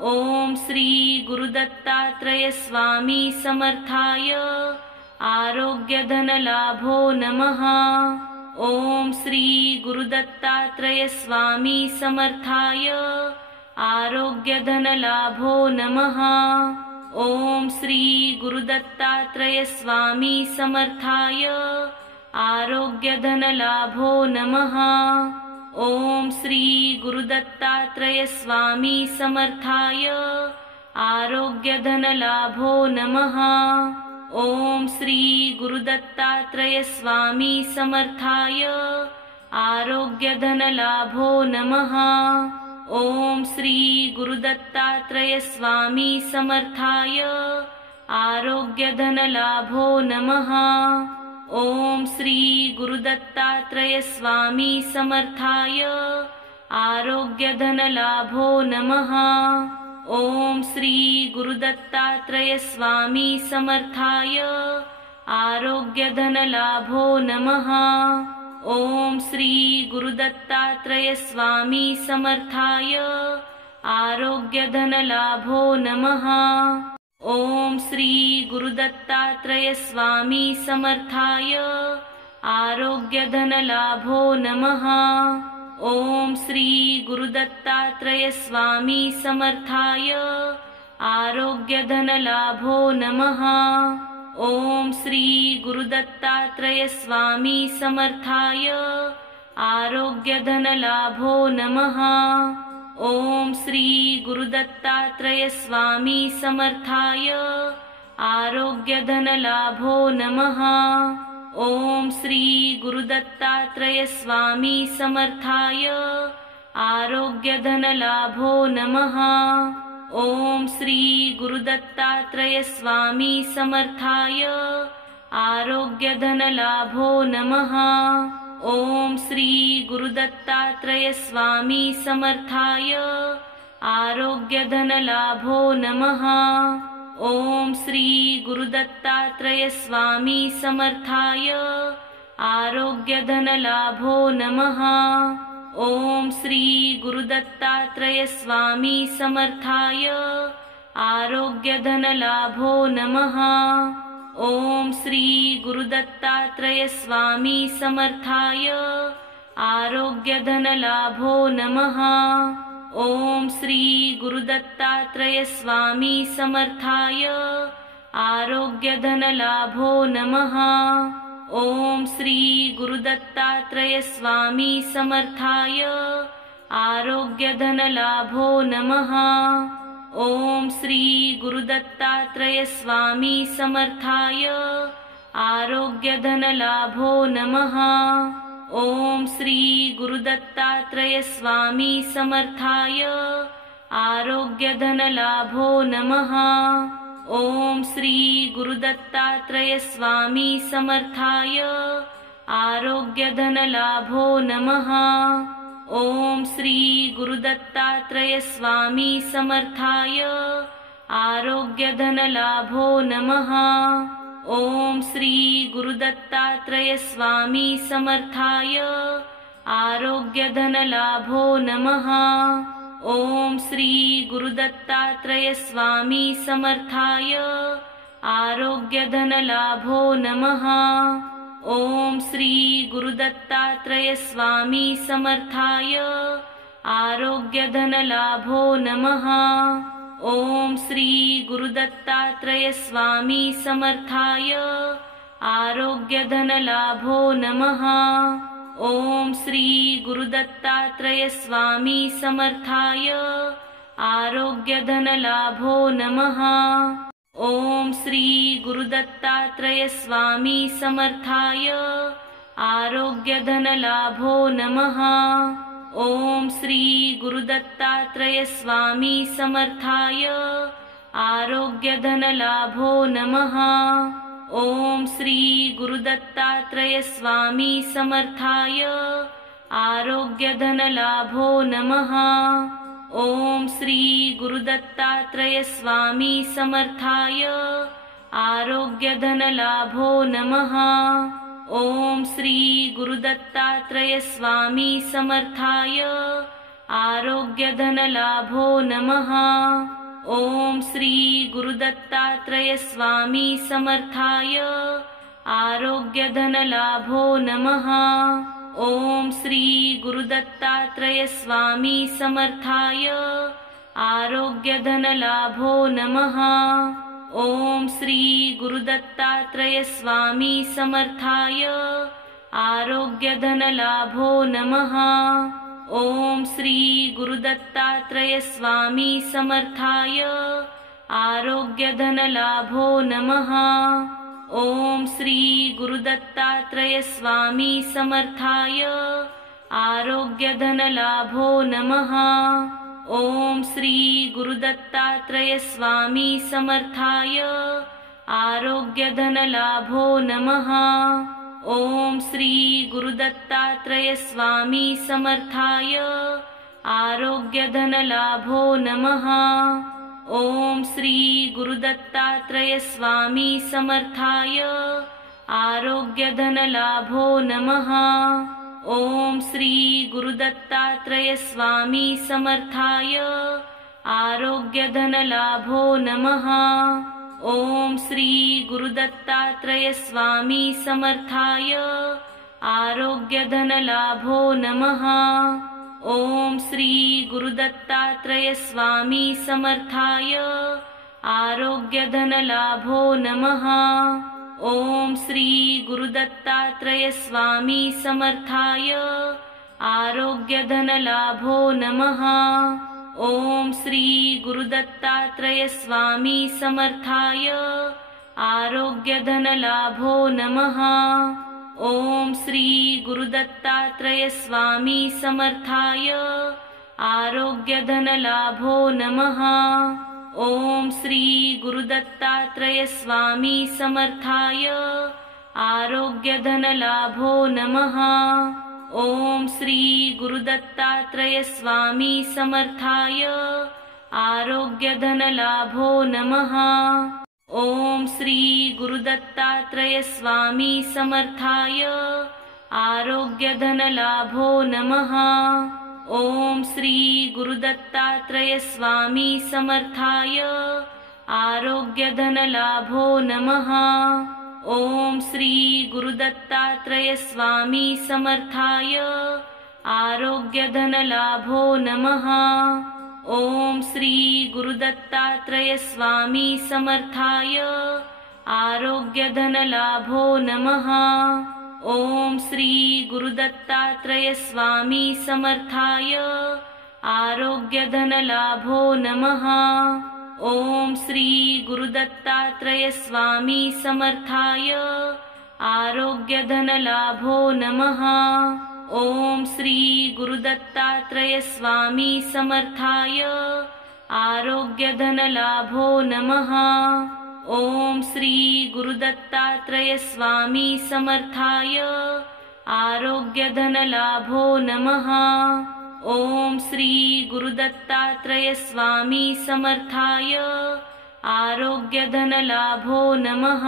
ओम श्री गुरुदत्तात्रय स्वामी समर्थाय आरोग्य धन लाभो नमः। ओम श्री गुरुदत्तात्रय स्वामी समर्थाय आरोग्य धन लाभो नमः। ओम श्री गुरुदत्तात्रय स्वामी समर्थाय आरोग्य धन लाभो नमः। ओम श्री गुरुदत्तात्रय स्वामी समर्थाय आरोग्य धन लाभो नमः। ओम श्री गुरुदत्तात्रय स्वामी समर्थाय आरोग्य धन लाभो नमः। ओम श्री गुरुदत्तात्रय स्वामी समर्थाय आरोग्य धन लाभो नमः। ओम श्री गुरुदत्तात्रय स्वामी समर्थाय आरोग्य धन लाभो नमः। ओम श्री गुरुदत्तात्रय स्वामी समर्थाय आरोग्य धन लाभो नमः। ओम श्री गुरुदत्तात्रय स्वामी समर्थाय आरोग्य धन लाभो नमः। ओम श्री गुरुदत्तात्रय स्वामी समर्थाय आरोग्य धन लाभो नमः। ओम श्री गुरुदत्तात्रय स्वामी समर्थाय आरोग्य धन लाभो नमः। ओम श्री गुरुदत्तात्रय स्वामी समर्थाय आरोग्य धन लाभो नमः। ओम श्री गुरुदत्तात्रय स्वामी समर्थाय आरोग्य धन लाभो नमः। ओम श्री गुरुदत्तात्रय स्वामी समर्थाय आरोग्य धन लाभो नमः। ओम श्री गुरुदत्तात्रय स्वामी समर्थाय आरोग्य धन लाभो नमः। ओम श्री गुरुदत्तात्रय स्वामी समर्थाय आरोग्य धन लाभो नमः। ओम श्री गुरुदत्तात्रय स्वामी समर्थाय आरोग्य धन लाभो नमः। ओम श्री गुरुदत्तात्रय स्वामी समर्थाय आरोग्य धन लाभो नमः। ओम श्री गुरुदत्तात्रय स्वामी समर्थाय आरोग्य धन लाभो नमः। ओम श्री गुरुदत्तात्रय स्वामी समर्थाय आरोग्य धन लाभो नमः। ओम श्री गुरुदत्तात्रय स्वामी समर्थाय आरोग्य धन लाभो नमः। ओम श्री गुरुदत्तात्रय स्वामी समर्थाय आरोग्य धन लाभो नमः। ओम श्री गुरुदत्तात्रय स्वामी समर्थाय आरोग्य धन लाभो नमः। ओम श्री गुरुदत्तात्रय स्वामी समर्थाय आरोग्य धन लाभो नमः। ओम श्री गुरुदत्तात्रय स्वामी समर्थाय आरोग्य धन लाभो नमः। ओम श्री गुरुदत्तात्रय स्वामी समर्थाय आरोग्य धन लाभो नमः। ओम श्री गुरुदत्तात्रय स्वामी समर्थाय आरोग्य धन लाभो नमः। ओम श्री गुरुदत्तात्रय स्वामी समर्थाय आरोग्य धन लाभो नमः। ओम श्री गुरुदत्तात्रय स्वामी समर्थाय आरोग्य धन लाभो नमः। ओम श्री गुरुदत्तात्रय स्वामी समर्थाय आरोग्य धन लाभो नमः। ओम श्री गुरुदत्तात्रय स्वामी समर्थाय आरोग्य धन लाभो नमः। ओम श्री गुरुदत्तात्रय स्वामी समर्थाय आरोग्य धन लाभो नमः। ओम श्री गुरुदत्तात्रय स्वामी समर्थाय आरोग्य धन लाभो नमः। ओम श्री गुरुदत्तात्रय स्वामी समर्थाय आरोग्य धन लाभो नमः। ओम श्री गुरुदत्तात्रय स्वामी समर्थाय आरोग्य धन लाभो नमः। ओम श्री गुरुदत्तात्रय स्वामी समर्थाय आरोग्य धन लाभो नमः। ओम श्री गुरुदत्तात्रय स्वामी समर्थाय आरोग्य धन लाभो नमः। ओम श्री गुरुदत्तात्रय स्वामी समर्थाय आरोग्य धन लाभो नमः। ओम श्री गुरुदत्तात्रय स्वामी समर्थाय आरोग्य धन लाभो नमः। ओम श्री गुरुदत्तात्रय स्वामी समर्थाय आरोग्य धन लाभो नमः। ओम श्री गुरुदत्तात्रय स्वामी समर्थाय आरोग्य धन लाभो नमः। ओम श्री गुरुदत्तात्रय स्वामी समर्थाय आरोग्य धन लाभो नमः। ओम श्री गुरुदत्तात्रय स्वामी समर्थाय आरोग्य धन लाभो नमः। ओम श्री गुरुदत्तात्रय स्वामी समर्थाय आरोग्य धन लाभो नमः। ओम श्री गुरुदत्तात्रय स्वामी समर्थाय आरोग्य धन लाभो नमः। ओम श्री गुरुदत्तात्रय स्वामी समर्थाय आरोग्य धन लाभो नमः। ओम श्री गुरुदत्तात्रय स्वामी समर्थाय आरोग्य धन लाभो नमः। ओम श्री गुरुदत्तात्रय स्वामी समर्थाय आरोग्य धन लाभो नमः। ओम श्री गुरुदत्तात्रय स्वामी समर्थाय आरोग्य धन लाभो नमः। ओम श्री गुरुदत्तात्रय स्वामी समर्थाय आरोग्य धन लाभो नमः। ओम श्री गुरुदत्तात्रय स्वामी समर्थाय आरोग्य धन लाभो नमः। ओम श्री गुरुदत्तात्रय स्वामी समर्थाय आरोग्य धन लाभो नमः। ओम श्री गुरुदत्तात्रय स्वामी समर्थाय आरोग्य धन लाभो नमः। ओम श्री गुरुदत्तात्रय स्वामी समर्थाय आरोग्य धन लाभो नमः। ओम श्री गुरुदत्तात्रय स्वामी समर्थाय आरोग्य धन लाभो नमः। ओम श्री गुरुदत्तात्रय स्वामी समर्थाय आरोग्य धन लाभो नमः। ओम श्री गुरुदत्तात्रय स्वामी समर्थाय आरोग्य धन लाभो नमः। ओम श्री गुरुदत्तात्रय स्वामी समर्थाय आरोग्य धन लाभो नमः। ओम श्री गुरुदत्तात्रय स्वामी समर्थाय आरोग्य धन लाभो नमः। ओम श्री गुरुदत्तात्रय स्वामी समर्थाय आरोग्य धन लाभो नमः।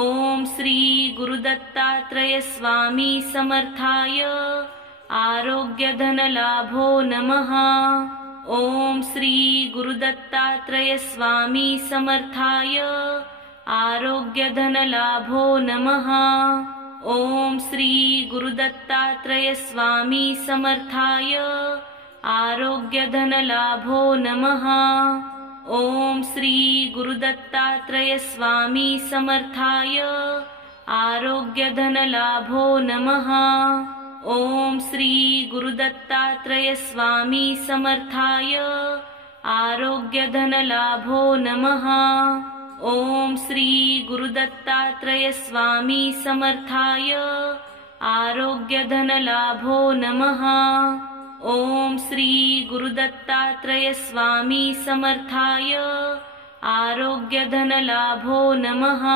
ओम श्री गुरुदत्तात्रय स्वामी समर्थाय आरोग्य धन लाभो नमः। ओम श्री गुरुदत्तात्रय स्वामी समर्थाय आरोग्य धन लाभो नमः। ओम श्री गुरुदत्तात्रय स्वामी समर्थाय आरोग्य धन लाभो नमः। ओम श्री गुरुदत्तात्रय स्वामी समर्थाय आरोग्य धन लाभो नमः। ओम श्री गुरुदत्तात्रय स्वामी समर्थाय आरोग्य धन लाभो नमः। ओम श्री गुरुदत्तात्रय स्वामी समर्थाय आरोग्य धन लाभो नमः। ओम श्री गुरुदत्तात्रय स्वामी समर्थाय आरोग्य धन लाभो नमः।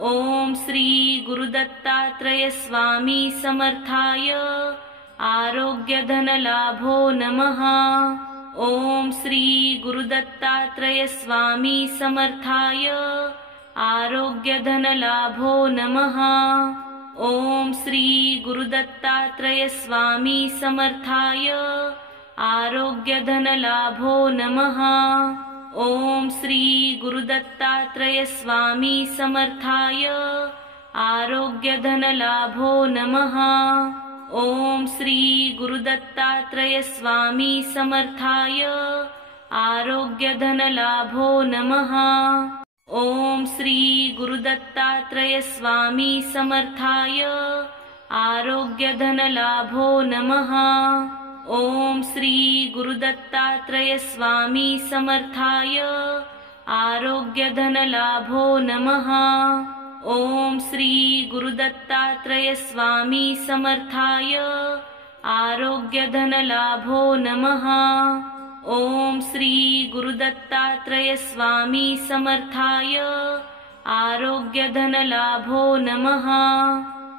ओम श्री गुरुदत्तात्रय स्वामी समर्थाय आरोग्य धन लाभो नमः। ओम श्री गुरुदत्तात्रय स्वामी समर्थाय आरोग्य धन लाभो नमः। ओम श्री गुरुदत्तात्रय स्वामी समर्थाय आरोग्य धन लाभो नमः। ओम श्री गुरुदत्तात्रय स्वामी समर्थाय आरोग्य धन लाभो नमः। ओम श्री गुरुदत्तात्रय स्वामी समर्थाय आरोग्य धन लाभो नमः। ओम श्री गुरुदत्तात्रय स्वामी समर्थाय आरोग्य धन लाभो नमः। ओम श्री गुरुदत्तात्रय स्वामी समर्थाय आरोग्य धन लाभो नमः। ओम श्री गुरुदत्तात्रय स्वामी समर्थाय आरोग्य धन लाभो नमः। ओम श्री गुरुदत्तात्रय स्वामी समर्थाय आरोग्य धन लाभो नमः।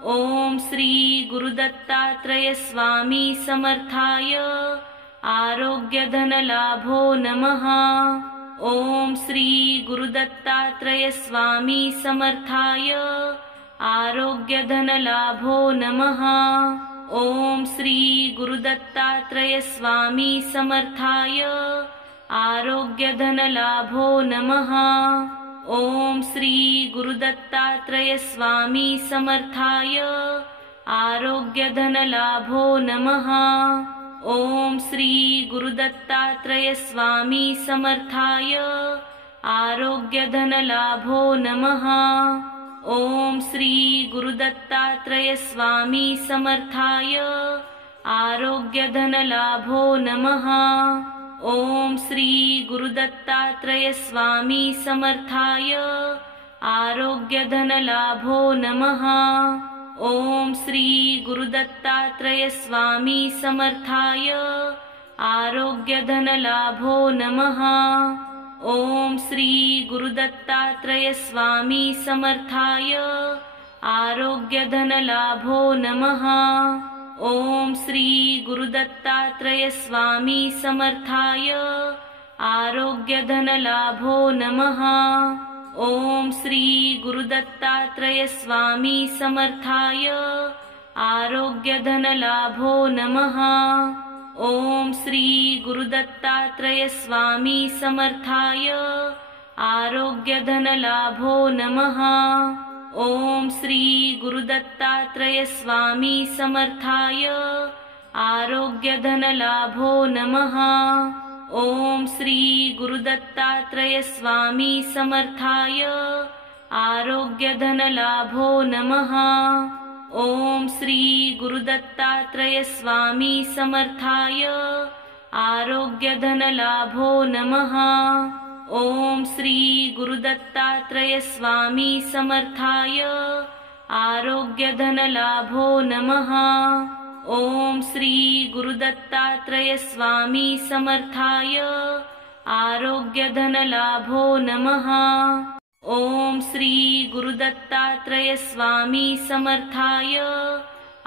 ओम श्री गुरुदत्तात्रय स्वामी समर्थाय आरोग्य धन लाभो नमः। ओम श्री गुरुदत्तात्रय स्वामी समर्थाय आरोग्य धन लाभो नमः। ओम श्री गुरुदत्तात्रय स्वामी समर्थाय आरोग्य धन लाभो नमः। ओम श्री गुरुदत्तात्रय स्वामी समर्थाय आरोग्य धन लाभो नमः। ओम श्री गुरुदत्तात्रय स्वामी समर्थाय आरोग्य धन लाभो नमः। ओम श्री गुरुदत्तात्रय स्वामी समर्थाय आरोग्य धन लाभो नमः। ओम श्री गुरुदत्तात्रय स्वामी समर्थाय आरोग्य धन लाभो नमः। ओम श्री गुरुदत्तात्रय स्वामी समर्थाय आरोग्य धन लाभो नमः। ओम श्री गुरुदत्तात्रय स्वामी समर्थाय आरोग्य धन लाभो नमः। ओम श्री गुरुदत्तात्रय स्वामी समर्थाय आरोग्य धन लाभो नमः। ओम श्री गुरुदत्तात्रय स्वामी समर्थाय आरोग्य धन लाभो नमः। ओम श्री गुरुदत्तात्रय स्वामी समर्थाय आरोग्य धन लाभो नमः। ओम श्री गुरुदत्तात्रय स्वामी समर्थाय आरोग्य धन लाभो नमः। ओम श्री गुरुदत्तात्रय स्वामी समर्थाय आरोग्य धन लाभो नमः। ओम श्री गुरुदत्तात्रय स्वामी समर्थाय आरोग्य धन लाभो नमः। ओम श्री गुरुदत्तात्रय स्वामी समर्थाय आरोग्य धन लाभो नमः। ओम श्री गुरुदत्तात्रय स्वामी समर्थाय आरोग्यधनलाभो नमः। ओम श्री गुरुदत्तात्रय स्वामी समर्थाय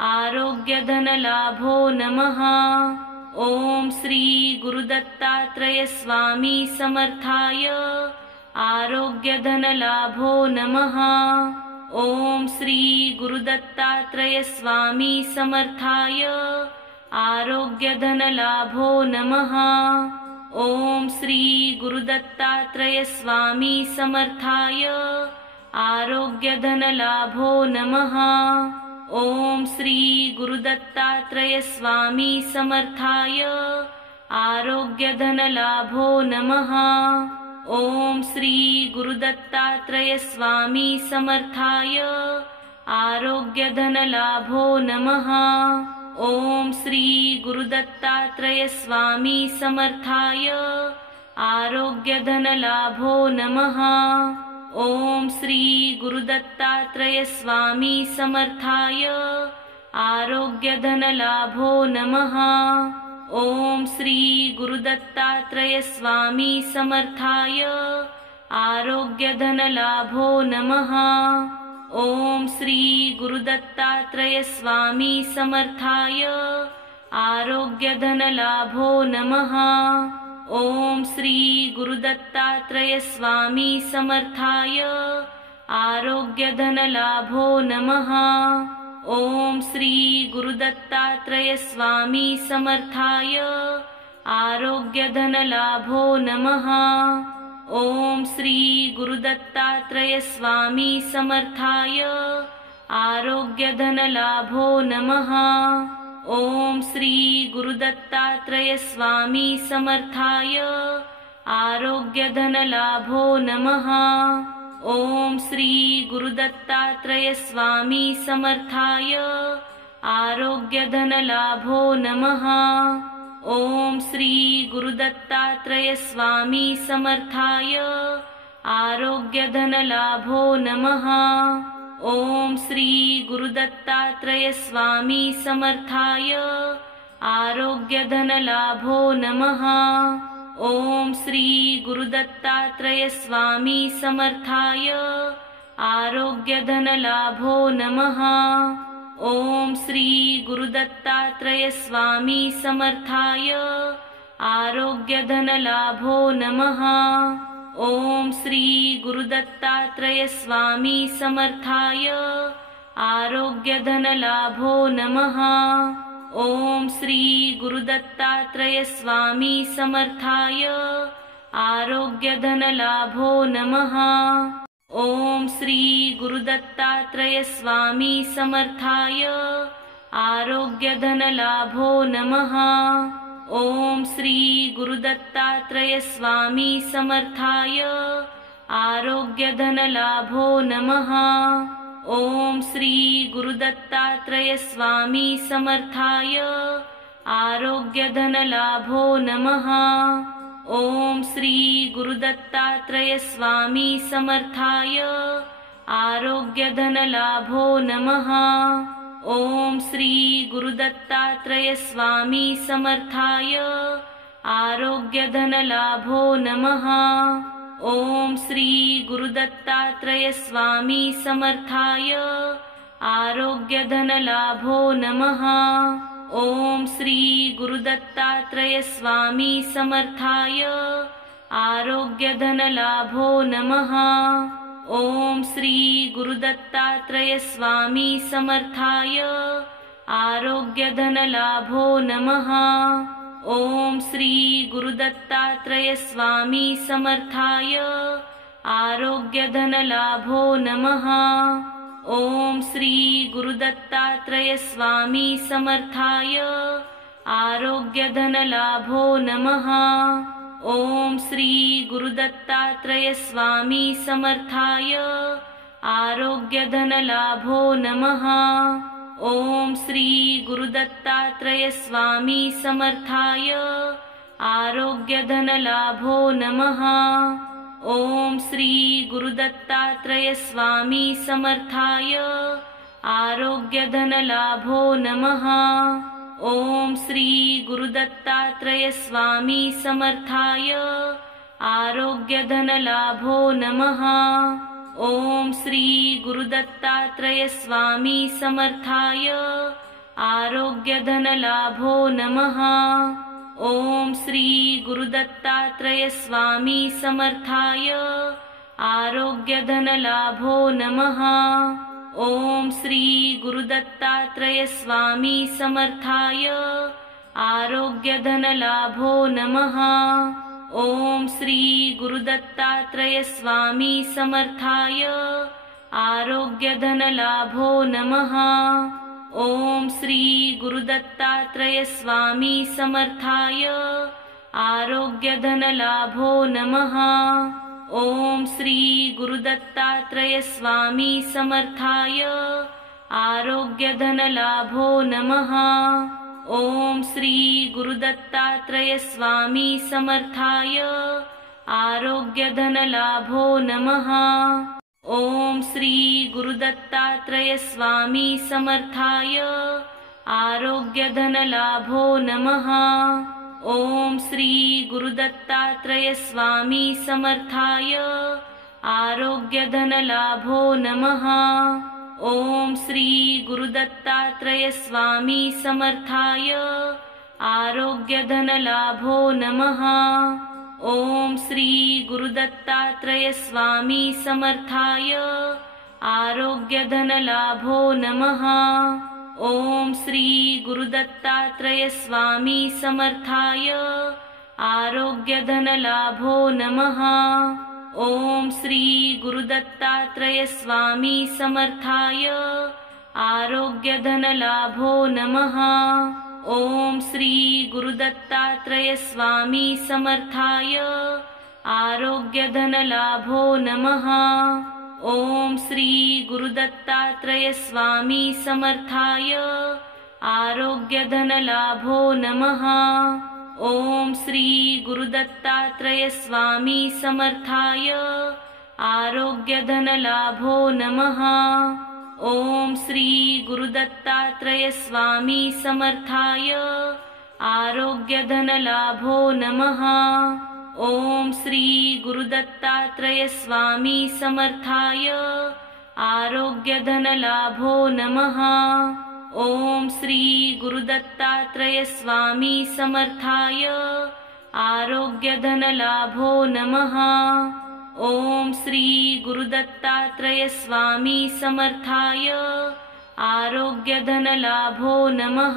आरोग्यधनलाभो नमः। ओम श्री गुरुदत्तात्रय स्वामी समर्थाय आरोग्यधनलाभो नमः। ओम श्री गुरुदत्तात्रय स्वामी समर्थाय आरोग्यधनलाभो नमः। ओम श्री गुरुदत्तात्रय स्वामी समर्थाय आरोग्यधनलाभो नमः। ओम श्री गुरुदत्तात्रय स्वामी समर्थाय आरोग्यधनलाभो नमः। ओम श्री गुरुदत्तात्रय स्वामी समर्थाय आरोग्यधनलाभो नमः। ओम श्री गुरुदत्तात्रय स्वामी समर्थाय आरोग्यधनलाभो नमः। ओम श्री गुरुदत्तात्रय स्वामी समर्थाय आरोग्यधनलाभो नमः। ओम श्री गुरुदत्तात्रय स्वामी समर्थाय आरोग्यधनलाभो नमः। ओम श्री गुरुदत्तात्रय स्वामी समर्थाय आरोग्यधनलाभो नमः। ओम श्री गुरुदत्तात्रय स्वामी समर्थाय आरोग्यधनलाभो नमः। ओम श्री गुरुदत्तात्रय स्वामी समर्थाय आरोग्यधनलाभो नमः। ओम श्री गुरुदत्तात्रय स्वामी समर्थाय आरोग्यधनलाभो नमः। ओम श्री गुरुदत्तात्रय स्वामी समर्थाय आरोग्यधनलाभो नमः। ओम श्री गुरुदत्तात्रय स्वामी समर्थाय आरोग्यधनलाभो नमः। ओम श्री गुरुदत्तात्रय स्वामी समर्थाय आरोग्यधनलाभो नमः। ओम श्री गुरुदत्तात्रय स्वामी समर्थाय आरोग्यधनलाभो नमः। ओम श्री गुरुदत्तात्रय स्वामी समर्थाय आरोग्यधनलाभो नमः। ओम श्री गुरुदत्तात्रय स्वामी समर्थाय आरोग्यधनलाभो नमः। ओम श्री गुरुदत्तात्रय स्वामी समर्थाय आरोग्यधनलाभो नमः। ओम श्री गुरुदत्तात्रय स्वामी समर्थाय आरोग्यधनलाभो नमः। ओम श्री गुरुदत्तात्रय स्वामी समर्थाय आरोग्यधनलाभो नमः। ओम श्री गुरुदत्तात्रय स्वामी समर्थाय आरोग्यधनलाभो नमः। ओम श्री गुरुदत्तात्रय स्वामी समर्थाय आरोग्यधनलाभो नमः। ओम श्री गुरुदत्तात्रय स्वामी समर्थाय आरोग्यधनलाभो नमः। ओम श्री गुरुदत्तात्रय स्वामी समर्थाय आरोग्यधनलाभो नमः। ओम श्री गुरुदत्तात्रय स्वामी समर्थाय आरोग्यधनलाभो नमः। ओम श्री गुरुदत्तात्रय स्वामी समर्थाय आरोग्यधनलाभो नमः। ओम श्री गुरुदत्तात्रय स्वामी समर्थाय आरोग्यधनलाभो नमः। ओम श्री गुरुदत्तात्रय स्वामी समर्थाय आरोग्यधनलाभो नमः। ओम श्री गुरुदत्तात्रय स्वामी समर्थाय आरोग्यधनलाभो नमः। ओम श्री गुरुदत्तात्रय स्वामी समर्थाय आरोग्यधनलाभो नमः। ओम श्री गुरुदत्तात्रय स्वामी समर्थाय आरोग्यधनलाभो नमः। ओम श्री गुरुदत्तात्रय स्वामी समर्थाय आरोग्यधनलाभो नमः। ओम श्री गुरुदत्तात्रय स्वामी समर्थाय आरोग्य धन लाभो नमः। ओम श्री गुरुदत्तात्रय स्वामी समर्थाय आरोग्य धन लाभो नमः। ओम श्री गुरुदत्तात्रय स्वामी समर्थाय आरोग्य धन लाभो नमः। ओम श्री गुरुदत्तात्रय स्वामी समर्थाय आरोग्य धन लाभो नमः। ओम श्री गुरुदत्तात्रय स्वामी समर्थाय आरोग्य धन लाभो नमः। ओम श्री गुरुदत्तात्रय स्वामी समर्थाय आरोग्य धन लाभो नमः। ओम श्री गुरुदत्तात्रय स्वामी समर्थाय आरोग्य धन लाभो नमः। ओम श्री गुरुदत्तात्रय स्वामी समर्थाय आरोग्य धन लाभो नमः। ओम श्री गुरुदत्तात्रय स्वामी समर्थाय आरोग्य धन लाभो नमः। ओम श्री गुरुदत्तात्रय स्वामी समर्थाय आरोग्य धन लाभो नमः। ओम श्री गुरुदत्तात्रय स्वामी समर्थाय आरोग्य धन लाभो नमः। ओम श्री गुरुदत्तात्रय स्वामी समर्थाय आरोग्य धन लाभो नमः। ओम श्री गुरुदत्तात्रय स्वामी समर्थाय आरोग्य धन लाभो नमः। ओम श्री गुरुदत्तात्रय स्वामी समर्थाय आरोग्य धन लाभो नमः। ओम श्री गुरुदत्तात्रय स्वामी समर्थाय आरोग्य धन लाभो नमः। ओम श्री गुरुदत्तात्रय स्वामी समर्थाय आरोग्य धन लाभो नमः। ओम श्री गुरुदत्तात्रय स्वामी समर्थाय आरोग्य धन लाभो नमः। ओम श्री गुरुदत्तात्रय स्वामी समर्थाय आरोग्य धन लाभो नमः। ओम श्री गुरुदत्तात्रय स्वामी समर्थाय आरोग्य धन लाभो नमः। ओम श्री गुरुदत्तात्रय स्वामी समर्थाय आरोग्य धन लाभो नमः। ओम श्री गुरुदत्तात्रय स्वामी समर्थाय आरोग्य धन लाभो नमः।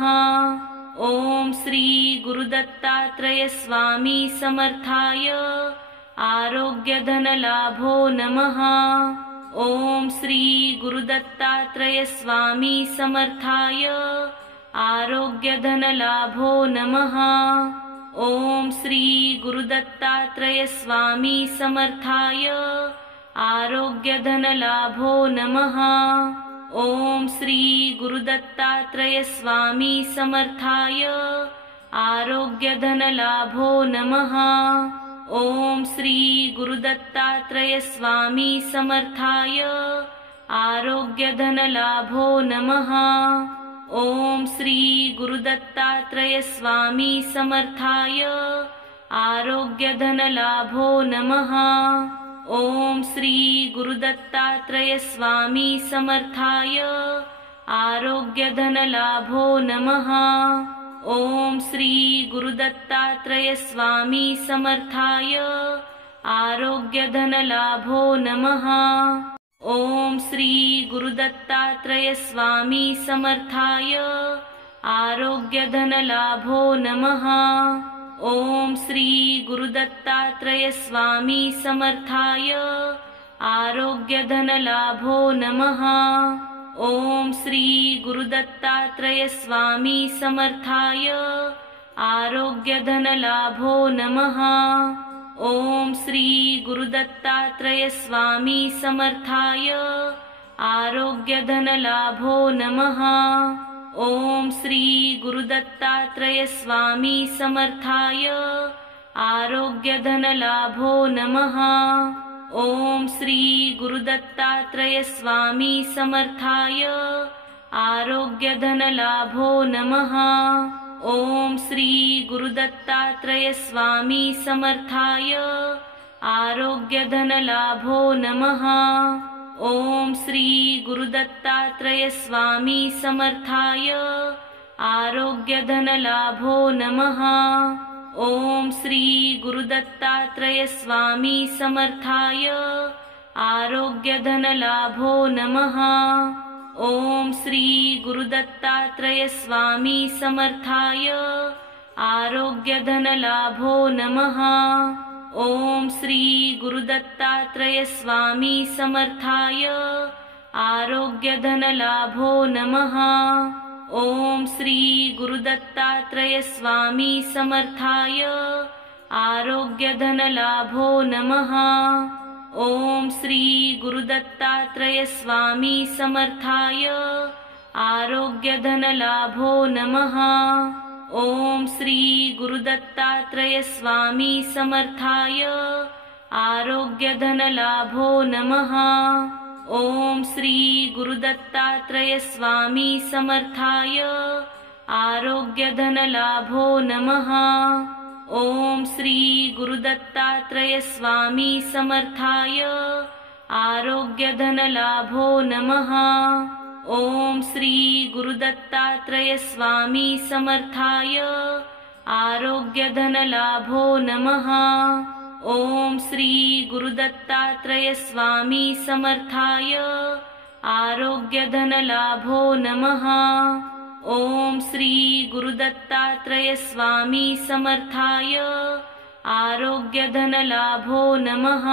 ओम श्री गुरुदत्तात्रय स्वामी समर्थाय आरोग्य धन लाभो नमः। ओम श्री गुरुदत्तात्रय स्वामी समर्थाय आरोग्य धन लाभो नमः। ओम श्री गुरुदत्तात्रय स्वामी समर्थाय आरोग्य धन लाभो नमः। ओम श्री गुरुदत्तात्रय स्वामी समर्थाय आरोग्य धन लाभो नमः। ओम श्री गुरुदत्तात्रय स्वामी समर्थाय आरोग्य धन लाभो नमः। ओम श्री गुरुदत्तात्रय स्वामी समर्थाय आरोग्य धन लाभो नमः। ओम श्री गुरुदत्तात्रय स्वामी समर्थाय आरोग्य धन लाभो नमः। ओम श्री गुरुदत्तात्रय स्वामी समर्थाय आरोग्य धन लाभो नमः। ओम श्री गुरुदत्तात्रय स्वामी समर्थाय आरोग्य धन लाभो नमः। ओम श्री गुरुदत्तात्रय स्वामी समर्थाय आरोग्य धन लाभो नमः। ओम श्री गुरुदत्तात्रय स्वामी समर्थाय आरोग्य धन लाभो नमः। ओम श्री गुरुदत्तात्रय स्वामी समर्थाय आरोग्य धन लाभो नमः। ओम श्री गुरुदत्तात्रय स्वामी समर्थाय आरोग्य धन लाभो नमः। ओम श्री गुरुदत्तात्रय स्वामी समर्थाय आरोग्यधनलाभो नमः। ओम श्री गुरुदत्तात्रेय स्वामी समर्थाय आरोग्यधनलाभो नमः। ओम श्री गुरुदत्तात्रेय स्वामी समर्थाय आरोग्यधनलाभो नमः। ओम श्री गुरुदत्तात्रेय स्वामी समर्थाय आरोग्यधनलाभो नमः। ओम श्री गुरुदत्तात्रेय स्वामी समर्थाय आरोग्यधनलाभो नमः। ओम श्री गुरुदत्तात्रेय स्वामी समर्थाय आरोग्यधनलाभो नमः। ओम श्री गुरुदत्तात्रेय स्वामी समर्थाय आरोग्यधनलाभो नमः। ओम श्री गुरुदत्तात्रेय स्वामी समर्थाय आरोग्यधनलाभो नमः। ओम श्री गुरुदत्तात्रेय स्वामी समर्थाय आरोग्यधनलाभो नमः। ओम श्री गुरुदत्तात्रेय स्वामी समर्थाय आरोग्यधनलाभो नमः। ओम श्री गुरुदत्तात्रेय स्वामी समर्थाय आरोग्यधनलाभो नमः। ओम श्री गुरुदत्तात्रेय स्वामी समर्थाय आरोग्यधनलाभो नमः। ओम श्री गुरुदत्तात्रेय स्वामी समर्थाय आरोग्यधनलाभो नमः। ओम श्री गुरुदत्तात्रेय स्वामी समर्थाय आरोग्यधनलाभो नमः।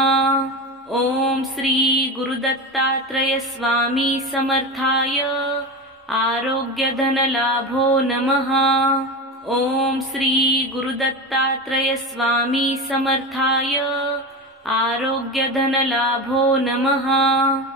ओम श्री गुरुदत्तात्रेय स्वामी समर्थाय आरोग्यधनलाभो नमः। ओम श्री गुरुदत्तात्रेय स्वामी समर्थाय आरोग्यधनलाभो नमः।